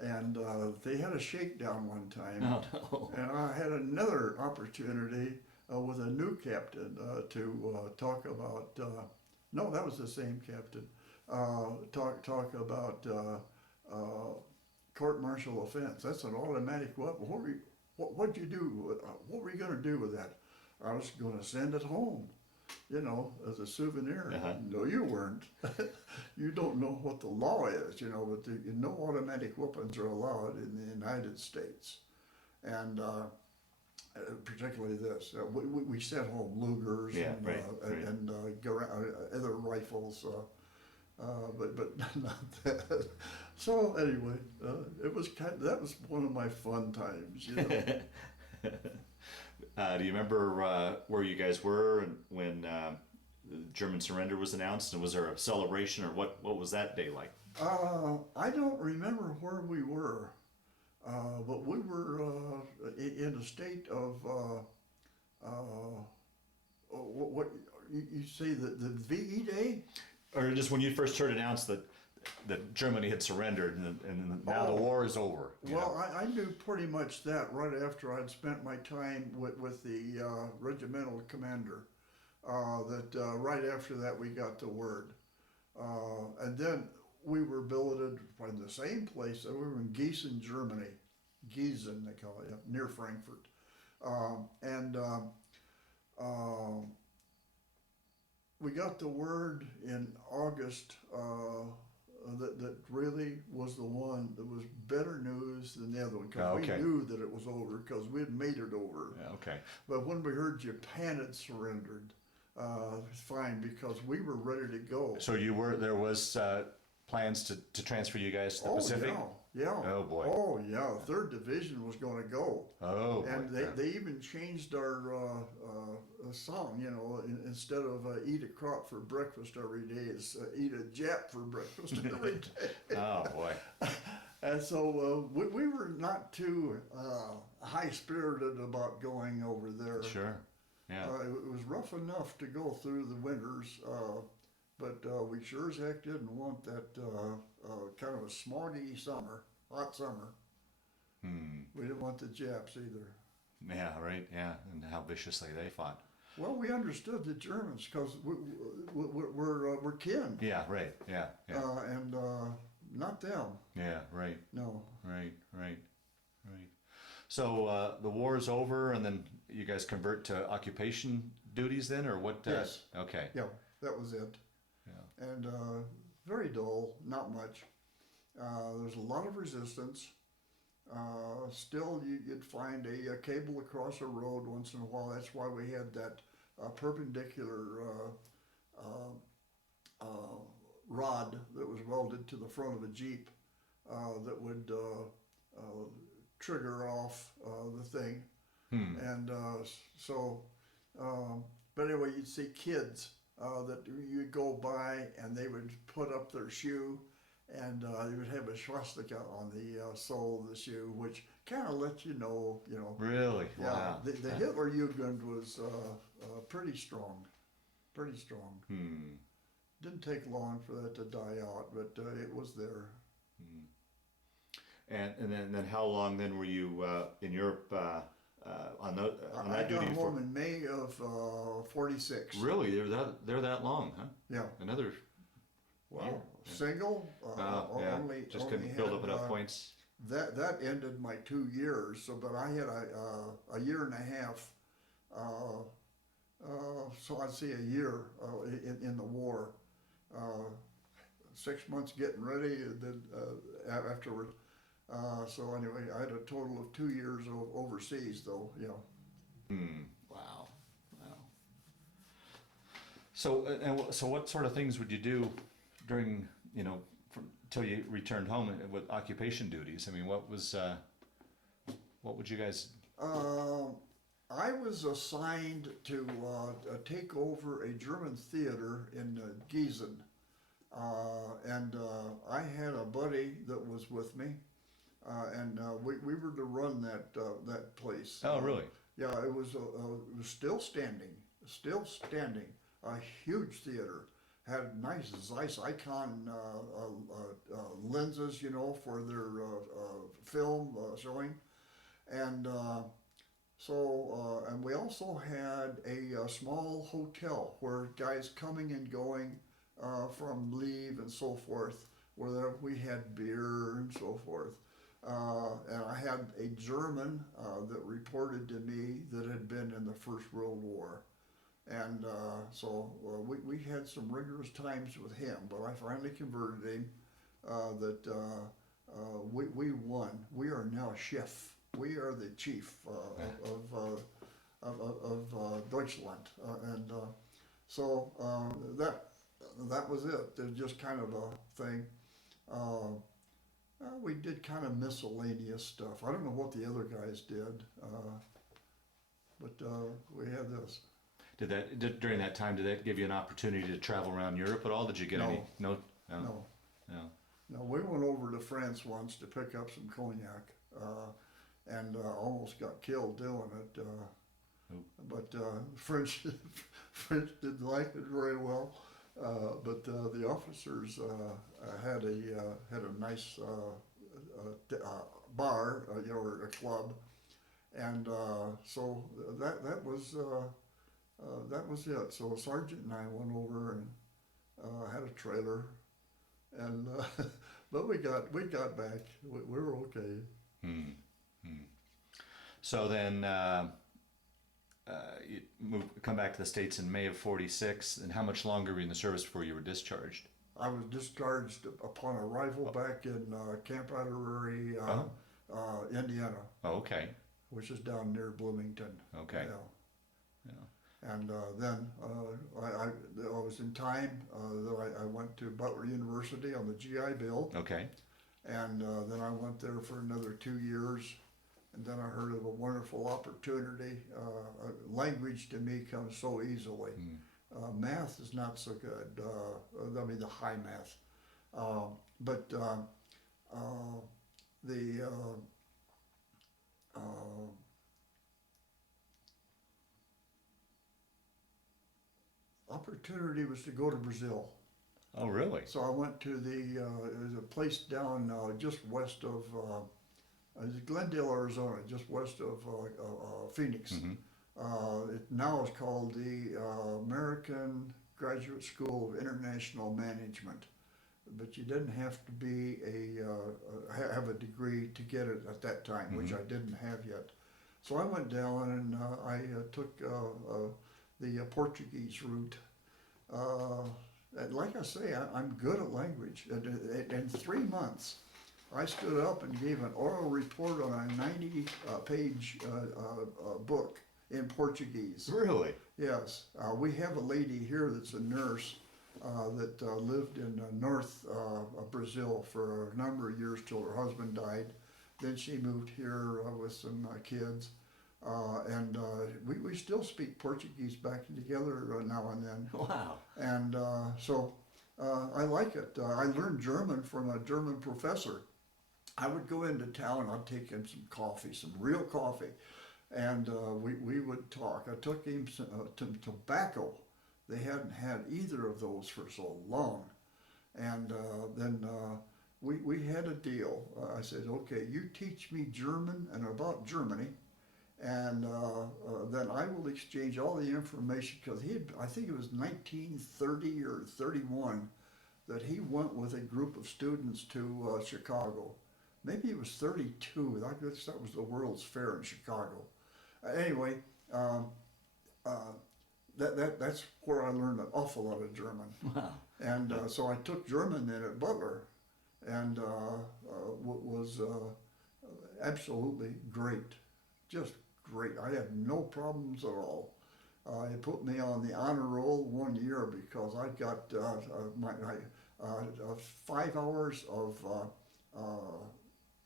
And they had a shakedown one time. Oh, no. And I had another opportunity with a new captain to talk about, no, that was the same captain, talk about court-martial offense. That's an automatic weapon. What'd you do? What were you going to do with that? I was going to send it home, as a souvenir. Uh-huh. No, you weren't. You don't know what the law is, but no automatic weapons are allowed in the United States. And particularly this. We sent home Lugers and other rifles, but not that. So anyway, it was that was one of my fun times, Do you remember where you guys were when the German surrender was announced? And was there a celebration, or what was that day like? I don't remember where we were, but we were in a state of what you say the VE Day, Or just when you first heard announced that Germany had surrendered and now the war is over. Well, I knew pretty much that right after I'd spent my time with the regimental commander. That right after that we got the word, and then we were billeted in the same place. We were in Gießen, Germany, Gießen they call it, near Frankfurt, and we got the word in August that really was the one that was better news than the other one, because we knew that it was over because we had made it over. Yeah, okay. But when we heard Japan had surrendered, it's fine, because we were ready to go. So there was plans to transfer you guys to the Pacific? Yeah. Oh boy. Oh yeah, 3rd Division was going to go. Oh boy. And they even changed our song, instead of eat a crop for breakfast every day, it's eat a Jap for breakfast every day. Oh boy. And so we were not too high-spirited about going over there. Sure. Yeah. It was rough enough to go through the winters, but we sure as heck didn't want that kind of a smoggy summer, hot summer. We didn't want the Japs either. Yeah, right, yeah, and how viciously they fought. Well, we understood the Germans because we're kin. Yeah, right, yeah. And not them. Yeah, right. No. Right. So the war is over, and then you guys convert to occupation duties then, or what? Yes. Okay. Yeah, that was it. Yeah. And very dull, not much. There's a lot of resistance. Still, you'd find a cable across a road once in a while. That's why we had that perpendicular rod that was welded to the front of a Jeep that would trigger off the thing. And but anyway, you'd see kids that you'd go by and they would put up their shoe, and they would have a swastika on the sole of the shoe, which kind of let you know. Really? Yeah. Wow. The Hitler Jugend was pretty strong. Didn't take long for that to die out, but it was there. And then how long then were you in Europe on I that got duty home for? in May of 46. Really, they're that long, huh? Yeah. Another Well, year. single, Yeah, only just only couldn't build up had, enough points. that ended my 2 years. So, but I had a year and a half. Uh, so I'd say a year in the war. Uh, 6 months getting ready, and then afterward. So anyway, I had a total of 2 years overseas, though. Yeah. Wow, wow. So what sort of things would you do during till you returned home with occupation duties? I mean, what would you guys? Um, I was assigned to take over a German theater in Gießen. And I had a buddy that was with me, and we were to run that place. Oh, really? Yeah, it was still standing, still standing. A huge theater, had nice Zeiss Icon lenses, for their film showing, and and we also had a small hotel where guys coming and going from leave and so forth, where we had beer and so forth. And I had a German that reported to me that had been in the First World War. And we had some rigorous times with him, but I finally converted him that we won. We are now chef. We are the chief of Deutschland. So that was it. It was just kind of a thing. We did kind of miscellaneous stuff. I don't know what the other guys did, but we had this. During that time, did that give you an opportunity to travel around Europe at all? Did you get any? No. No. No. No, we went over to France once to pick up some cognac, and almost got killed doing it. But French didn't like it very well. But the officers had a nice bar, or a club, and so that was it. So Sergeant and I went over and had a trailer, and but we got back. We were okay. So then you come back to the States in May of '46, and how much longer were you in the service before you were discharged? I was discharged upon arrival back in Camp Ottery, Indiana. Oh, okay. Which is down near Bloomington. Okay. Yeah. And then I was in time that I went to Butler University on the GI Bill. Okay. And then I went there for another 2 years. And then I heard of a wonderful opportunity. Language to me comes so easily. Math is not so good. I mean, the high math. But the opportunity was to go to Brazil. Oh, really? So I went to there's a place down just west of Glendale, Arizona, just west of Phoenix. It now is called the American Graduate School of International Management, but you didn't have to be have a degree to get it at that time, which I didn't have yet. So I went down and I took the Portuguese route. And like I say, I'm good at language. In 3 months, I stood up and gave an oral report on a 90-page book in Portuguese. Really? Yes. We have a lady here that's a nurse that lived in north Brazil for a number of years till her husband died. Then she moved here with some kids. And we still speak Portuguese back together now and then. Wow. And so I like it. I learned German from a German professor. I would go into town, I'd take him some coffee, some real coffee, and we would talk. I took him some tobacco. They hadn't had either of those for so long. And then we had a deal. I said, okay, you teach me German and about Germany, and then I will exchange all the information, because I think it was 1930 or 31 that he went with a group of students to Chicago. Maybe it was 32. I guess that was the World's Fair in Chicago. Anyway, um, uh, that's where I learned an awful lot of German. Wow. And so I took German then at Butler, and was absolutely great, just great. I had no problems at all. He put me on the honor roll 1 year because I got 5 hours of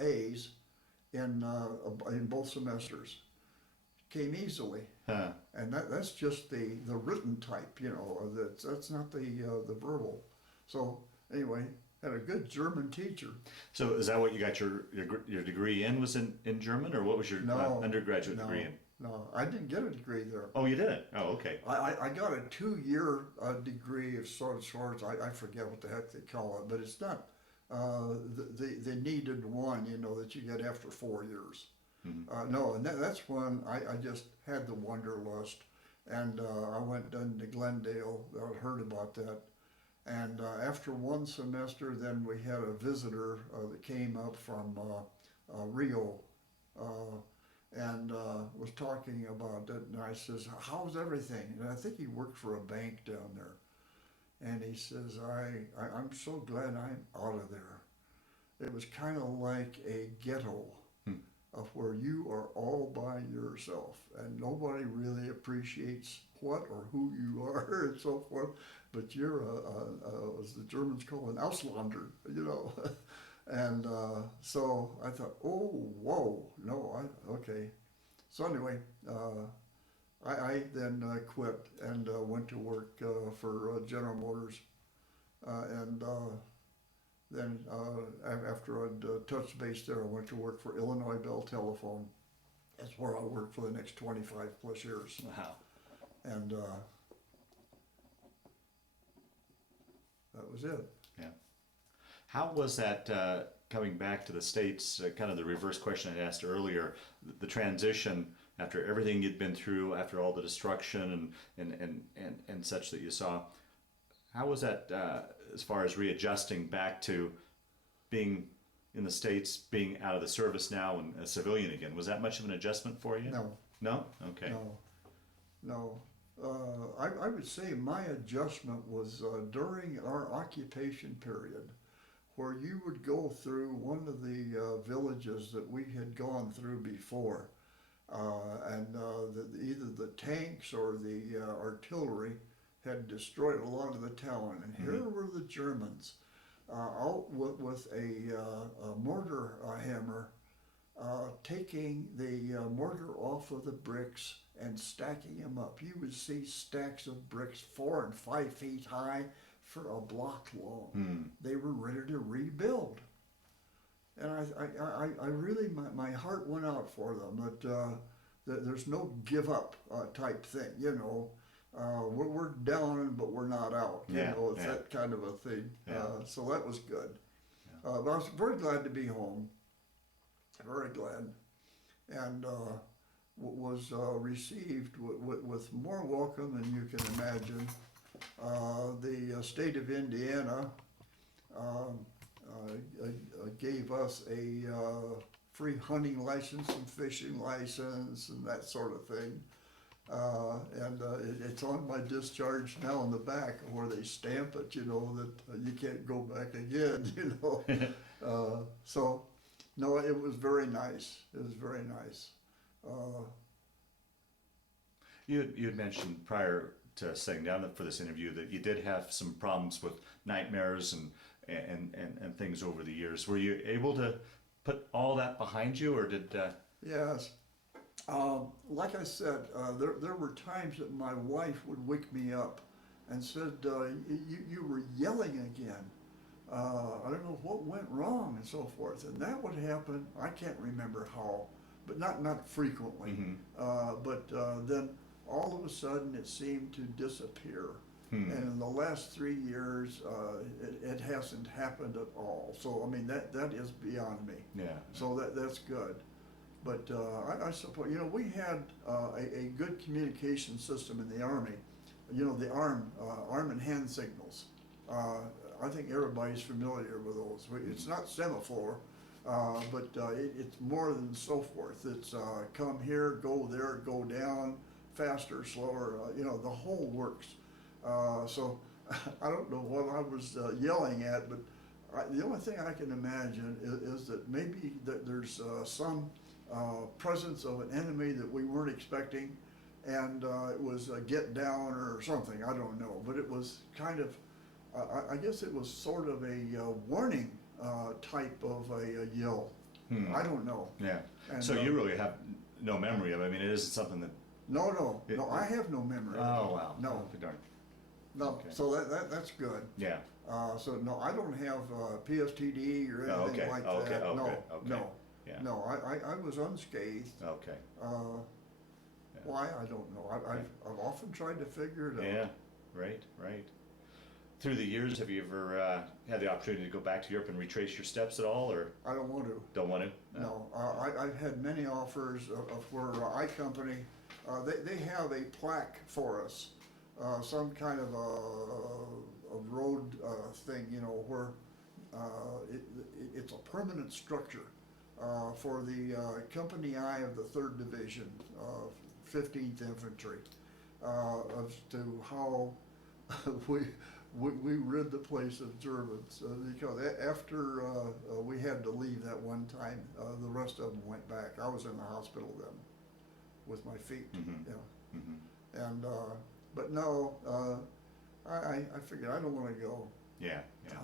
A's in both semesters. Came easily. Huh. And that's just the written type, that's not the verbal. So anyway, had a good German teacher. So is that what you got your degree in, was in German, or what was your undergraduate degree in? No, I didn't get a degree there. Oh, you didn't? Oh, okay. I got a 2-year degree of sorts. I forget what the heck they call it, but it's not the needed one, that you get after 4 years. Mm-hmm. No, and that's when I just had the wanderlust, and I went down to Glendale. I heard about that, and after one semester, then we had a visitor that came up from Rio, and was talking about it. And I says, "How's everything?" And I think he worked for a bank down there, and he says, "I'm so glad I'm out of there. It was kind of like a ghetto." Of where you are all by yourself and nobody really appreciates what or who you are and so forth, but you're as the Germans call an Auslander, and so I thought, oh, whoa, no, okay. So anyway, I then quit and went to work for General Motors, and then after I'd touched base there, I went to work for Illinois Bell Telephone. That's where I worked for the next 25 plus years. Wow. And that was it. Yeah. How was that coming back to the States? Kind of the reverse question I asked earlier. The transition after everything you'd been through, after all the destruction and such that you saw. How was that as far as readjusting back to being in the States, being out of the service now and a civilian again? Was that much of an adjustment for you? No. No? Okay. No. I would say my adjustment was during our occupation period, where you would go through one of the villages that we had gone through before, and either the tanks or the artillery had destroyed a lot of the town, and here were the Germans out with a mortar hammer, taking the mortar off of the bricks and stacking them up. You would see stacks of bricks 4 and 5 feet high for a block long. They were ready to rebuild, and I really, my heart went out for them. That there's no give up type thing, we're down, but we're not out. It's that kind of a thing. Yeah. So that was good. But I was very glad to be home. Very glad, and was received with more welcome than you can imagine. The state of Indiana gave us a free hunting license and fishing license and that sort of thing. And it's on my discharge now in the back where they stamp it, that you can't go back again, So, no, it was very nice. It was very nice. You had mentioned prior to sitting down for this interview that you did have some problems with nightmares and things over the years. Were you able to put all that behind you, or did? Yes. Like I said, there were times that my wife would wake me up and said, you were yelling again. I don't know what went wrong and so forth. And that would happen, I can't remember how, but not frequently. But then all of a sudden it seemed to disappear. And in the last 3 years, it hasn't happened at all. So, I mean, that is beyond me. Yeah. So that's good. But I suppose, we had a good communication system in the Army. The arm and hand signals. I think everybody's familiar with those. It's not semaphore, but it's more than so forth. It's come here, go there, go down, faster, slower, the whole works. So I don't know what I was yelling at, but the only thing I can imagine is that maybe there's some presence of an enemy that we weren't expecting, and it was a get down or something, I don't know. But it was kind of, I guess it was sort of a warning type of a yell. I don't know. Yeah. And, So you really have no memory of it. I mean, it isn't something that. No, I have no memory. Oh, wow. No. Oh, darn. No, Okay. so that's good. Yeah. So no, I don't have PSTD or Oh, anything okay. like Okay. that. Okay. No, Okay. no, Yeah. no. I was unscathed. Okay. Yeah. Why, I don't know. I've often tried to figure it out. Yeah. Right. Right. Through the years, have you ever had the opportunity to go back to Europe and retrace your steps at all, or I don't want to. don't want to? No, I've had many offers of where I Company, they have a plaque for us, some kind of a road thing, where it's a permanent structure for the Company I of the 3rd Division, 15th Infantry, as to how we rid the place of Germans, because after we had to leave that one time, the rest of them went back. I was in the hospital then with my feet, Mm-hmm. Mm-hmm. and but no, I figured I don't want to go. Yeah. Yeah.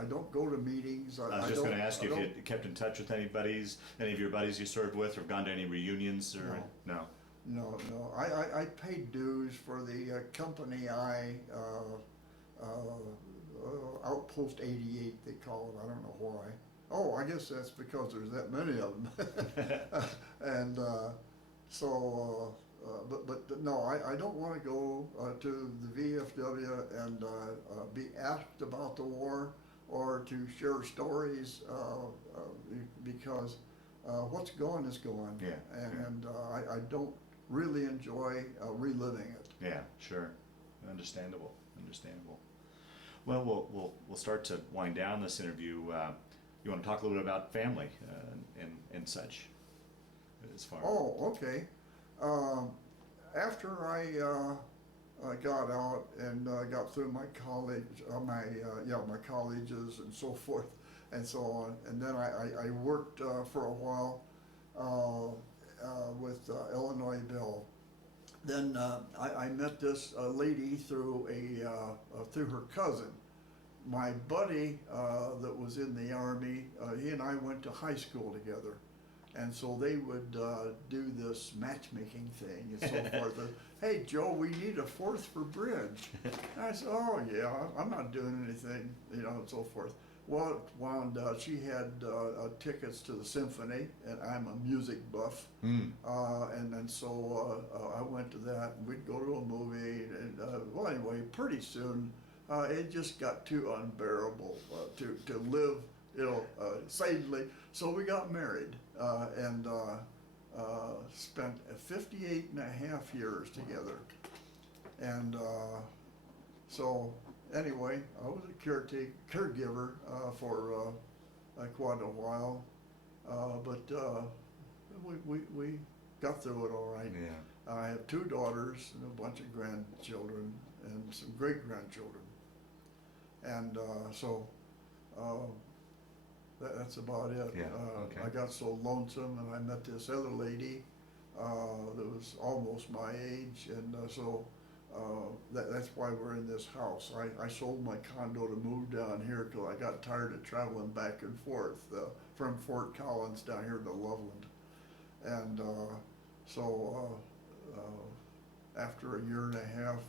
I don't go to meetings. I was just going to ask you if you kept in touch with any of your buddies you served with, or gone to any reunions, or no? No. I paid dues for the Company I. Outpost 88, they call it. I don't know why. Oh, I guess that's because there's that many of them. And so, but no, I don't want to go to the VFW and be asked about the war or to share stories because what's gone is gone. Yeah. And I don't really enjoy reliving it. Yeah, sure. Understandable. Well, we'll start to wind down this interview. You want to talk a little bit about family and such, as far. Oh, okay. After I got out and got through my college, my colleges and so forth and so on, and then I worked for a while with Illinois Bill. Then I met this lady through through her cousin. My buddy that was in the Army, he and I went to high school together, and so they would do this matchmaking thing and so forth. Hey Joe, we need a 4th for bridge. And I said, oh yeah, I'm not doing anything, and so forth. Well, it wound out, she had tickets to the symphony, and I'm a music buff. And so I went to that, and we'd go to a movie, and well, anyway, pretty soon it just got too unbearable to live, sanely. So we got married and spent 58 and a half years together. And so anyway, I was a caregiver for quite a while, but we got through it all right. Yeah. I have 2 daughters and a bunch of grandchildren and some great-grandchildren. And so that's about it. Yeah, okay. I got so lonesome, and I met this other lady that was almost my age, and so that's why we're in this house. I sold my condo to move down here because I got tired of traveling back and forth from Fort Collins down here to Loveland. And so after a year and a half,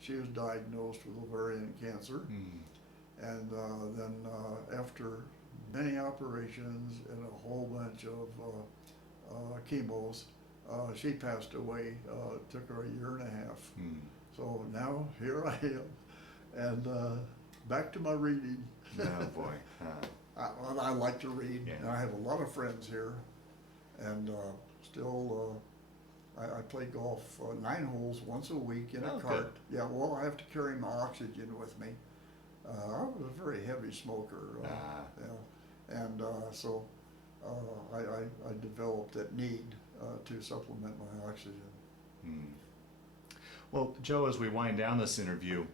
she was diagnosed with ovarian cancer. And then after many operations and a whole bunch of chemos, she passed away. It took her a year and a half. So now here I am, and back to my reading. Oh, boy. I like to read, Yeah. and I have a lot of friends here, and still, I play golf 9 holes once a week in a Oh, cart. good. Yeah, well, I have to carry my oxygen with me. I was a very heavy smoker, yeah, and so I developed that need to supplement my oxygen. Hmm. Well, Joe, as we wind down this interview,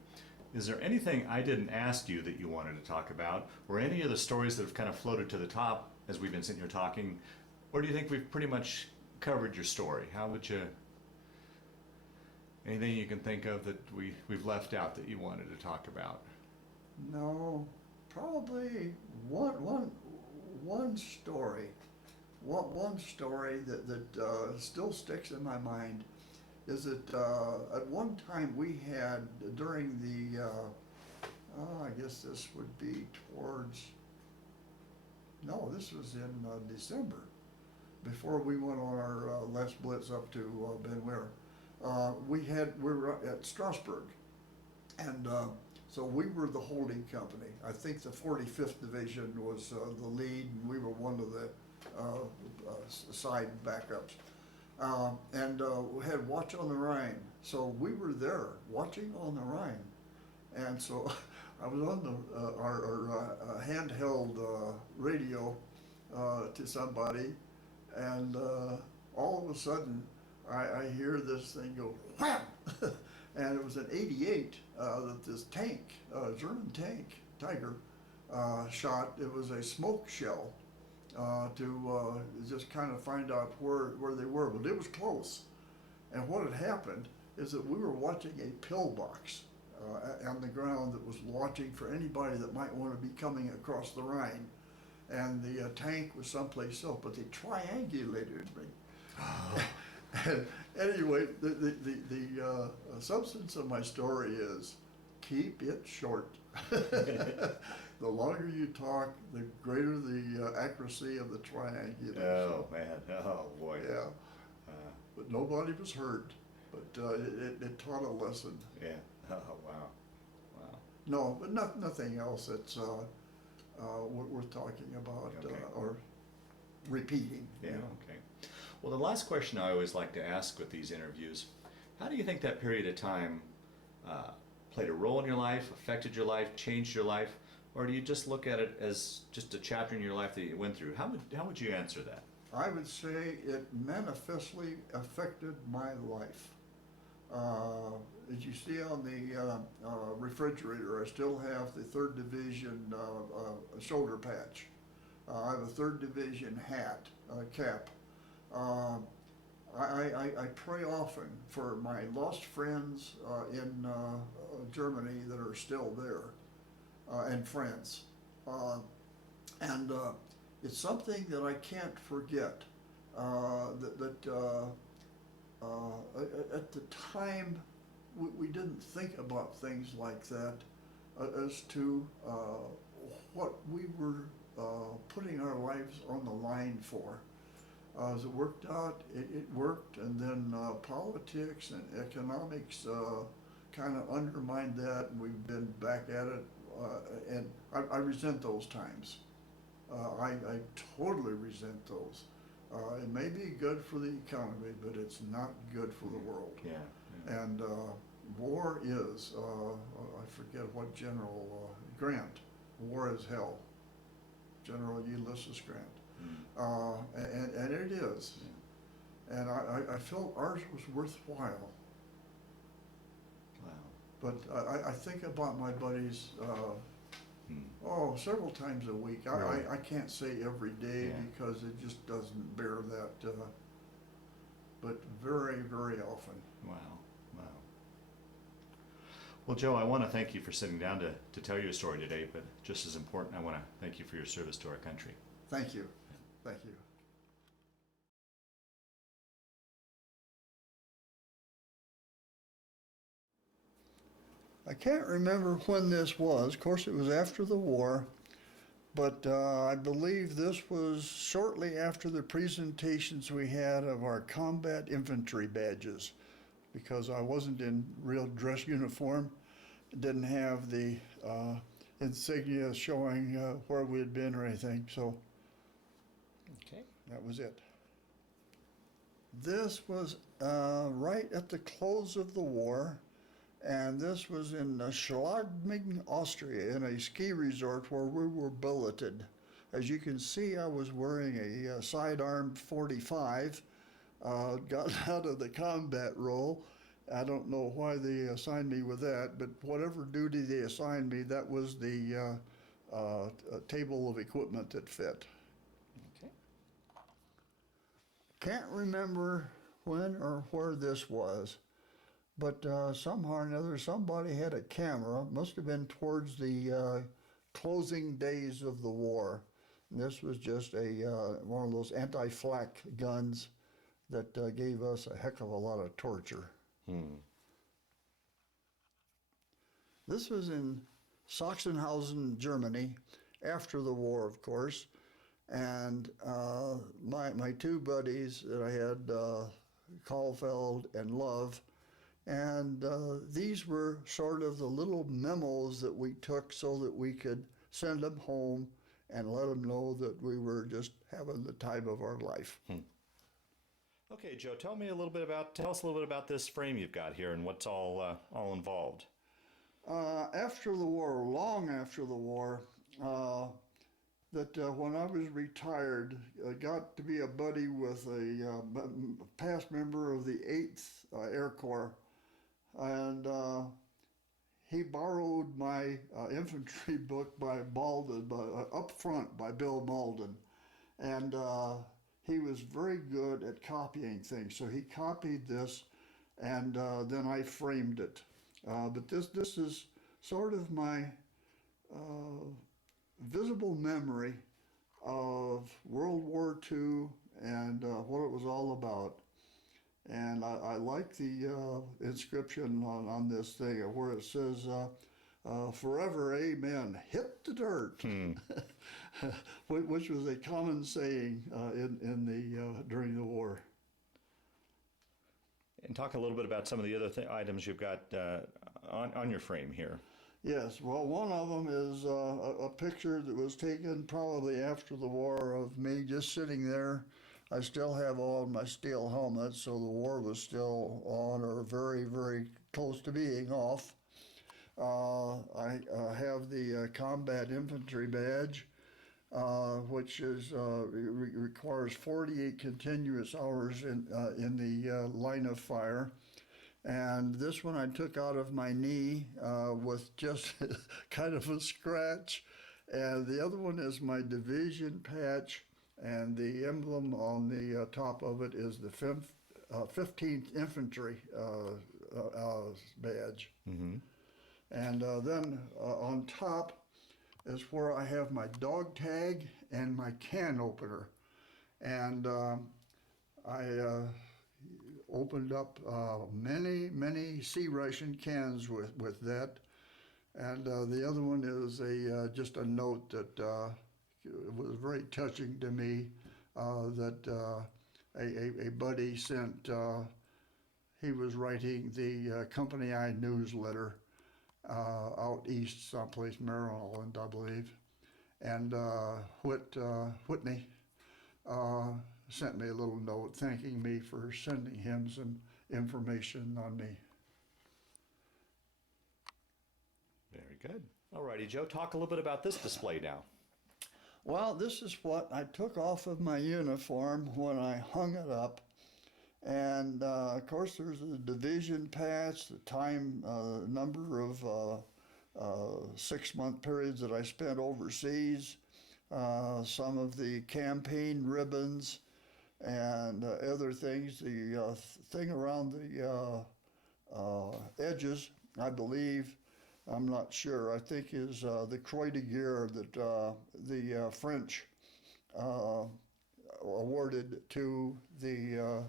is there anything I didn't ask you that you wanted to talk about, or any of the stories that have kind of floated to the top as we've been sitting here talking, or do you think we've pretty much covered your story? How would you, anything you can think of that we've left out that you wanted to talk about? No, probably one story. One story that still sticks in my mind is that at one time we had during the I guess this would be towards, no, this was in December, before we went on our last blitz up to Ben Weir. We were at Strasbourg, and so we were the holding company. I think the 45th Division was the lead, and we were one of the side backups. And we had Watch on the Rhine. So we were there watching on the Rhine. And so I was on our handheld radio to somebody, and all of a sudden I hear this thing go wham! And it was an 88 that this tank, German tank, Tiger, shot. It was a smoke shell to just kind of find out where they were, but it was close. And what had happened is that we were watching a pillbox on the ground that was watching for anybody that might want to be coming across the Rhine. And the tank was someplace else, but they triangulated me. And anyway, the substance of my story is keep it short. The longer you talk, the greater the accuracy of the triangulation. Oh, man. Oh, boy. Yeah. But nobody was hurt. But it taught a lesson. Yeah. Oh, wow. Wow. No, but nothing else that's worth talking about Okay. or repeating. Yeah, You know? okay. Well, the last question I always like to ask with these interviews, how do you think that period of time played a role in your life, affected your life, changed your life, or do you just look at it as just a chapter in your life that you went through? How would you answer that? I would say it manifestly affected my life. As you see on the refrigerator, I still have the 3rd Division shoulder patch. I have a 3rd Division hat, cap. I pray often for my lost friends in Germany that are still there, and friends. And it's something that I can't forget. At the time, we didn't think about things like that as to what we were putting our lives on the line for. As it worked out, it worked, and then politics and economics kind of undermined that, and we've been back at it, and I resent those times. I totally resent those. It may be good for the economy, but it's not good for the world. Yeah. And war is, I forget what General Grant, war is hell. General Ulysses Grant. And it is. Yeah. And I felt ours was worthwhile. Wow. But I think about my buddies several times a week. Really? I can't say every day Yeah. because it just doesn't bear that, but very, very often. Wow. Wow. Well, Joe, I want to thank you for sitting down to tell your story today, but just as important, I want to thank you for your service to our country. Thank you. Thank you. I can't remember when this was. Of course, it was after the war, but I believe this was shortly after the presentations we had of our combat infantry badges. because I wasn't in real dress uniform. Didn't have the insignia showing where we had been or anything, so Okay. that was it. This was right at the close of the war, and this was in Schladming, Austria, in a ski resort where we were billeted. As you can see, I was wearing a sidearm 45, got out of the combat role. I don't know why they assigned me with that, but whatever duty they assigned me, that was the table of equipment that fit. Okay. Can't remember when or where this was, but somehow or another somebody had a camera. Must have been towards the closing days of the war. And this was just a one of those anti-flak guns that gave us a heck of a lot of torture. This was in Sachsenhausen, Germany, after the war, of course. And my two buddies that I had, Caulfield and Love, and these were sort of the little memos that we took so that we could send them home and let them know that we were just having the time of our life. Okay, Joe, tell us a little bit about this frame you've got here and what's all involved. After the war, long after the war, when I was retired, I got to be a buddy with a past member of the 8th Air Corps, and he borrowed my infantry book by Malden, up front by Bill Malden, and he was very good at copying things. So he copied this, and then I framed it. But this is sort of my visible memory of World War II and what it was all about. And I like the inscription on this thing where it says, forever amen, hit the dirt, which was a common saying during the war. And talk a little bit about some of the other items you've got on your frame here. Yes, well, one of them is a picture that was taken probably after the war of me just sitting there. I still have all my steel helmets, so the war was still on or very, very close to being off. I have the combat infantry badge, which requires 48 continuous hours in the line of fire. And this one I took out of my knee with just kind of a scratch. And the other one is my division patch, and the emblem on the top of it is the 15th Infantry badge. Mm-hmm. And then on top is where I have my dog tag and my can opener. And I opened up many sea ration cans with that. And the other one is just a note that was very touching to me, that a buddy sent. He was writing the Company I newsletter out east, someplace, Maryland, I believe. And Whitney sent me a little note thanking me for sending him some information on me. Very good. All righty, Joe, talk a little bit about this display now. Well, this is what I took off of my uniform when I hung it up. And of course, there's a division patch, the time, number of 6-month periods that I spent overseas, some of the campaign ribbons, and other things. The thing around the edges, I believe, I'm not sure, I think is the Croix de Guerre that the French awarded to the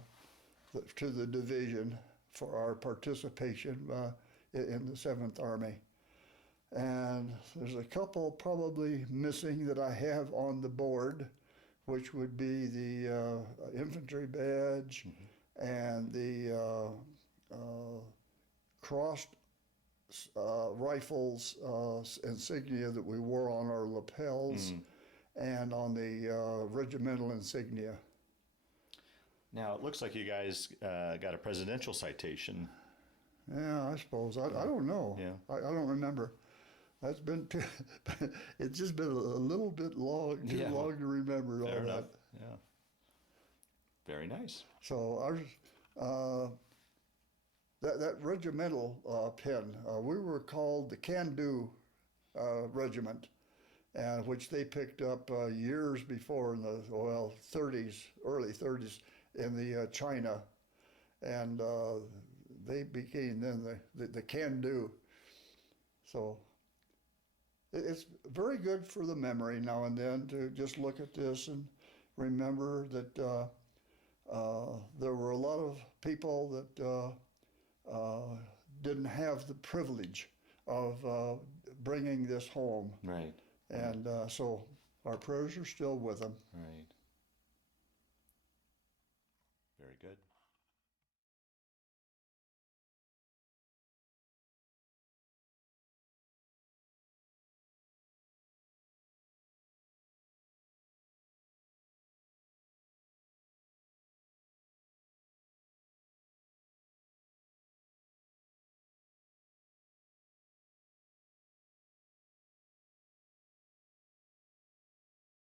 division for our participation in the 7th Army. And there's a couple probably missing that I have on the board, which would be the infantry badge, mm-hmm. and the crossed rifles insignia that we wore on our lapels and on the regimental insignia. Now, it looks like you guys got a presidential citation. Yeah, I suppose. I don't know. Yeah. I don't remember. That's been too, it's just been a little bit long, too Yeah, long to remember all Fair that. enough. Yeah. Very nice. So ours, that regimental pin, we were called the Can-Do Regiment, and which they picked up years before in the 30s, early 30s in the China, and they became then the Can-Do. So it's very good for the memory now and then to just look at this and remember that there were a lot of people that didn't have the privilege of bringing this home. Right. And so our prayers are still with them. Right. Very good.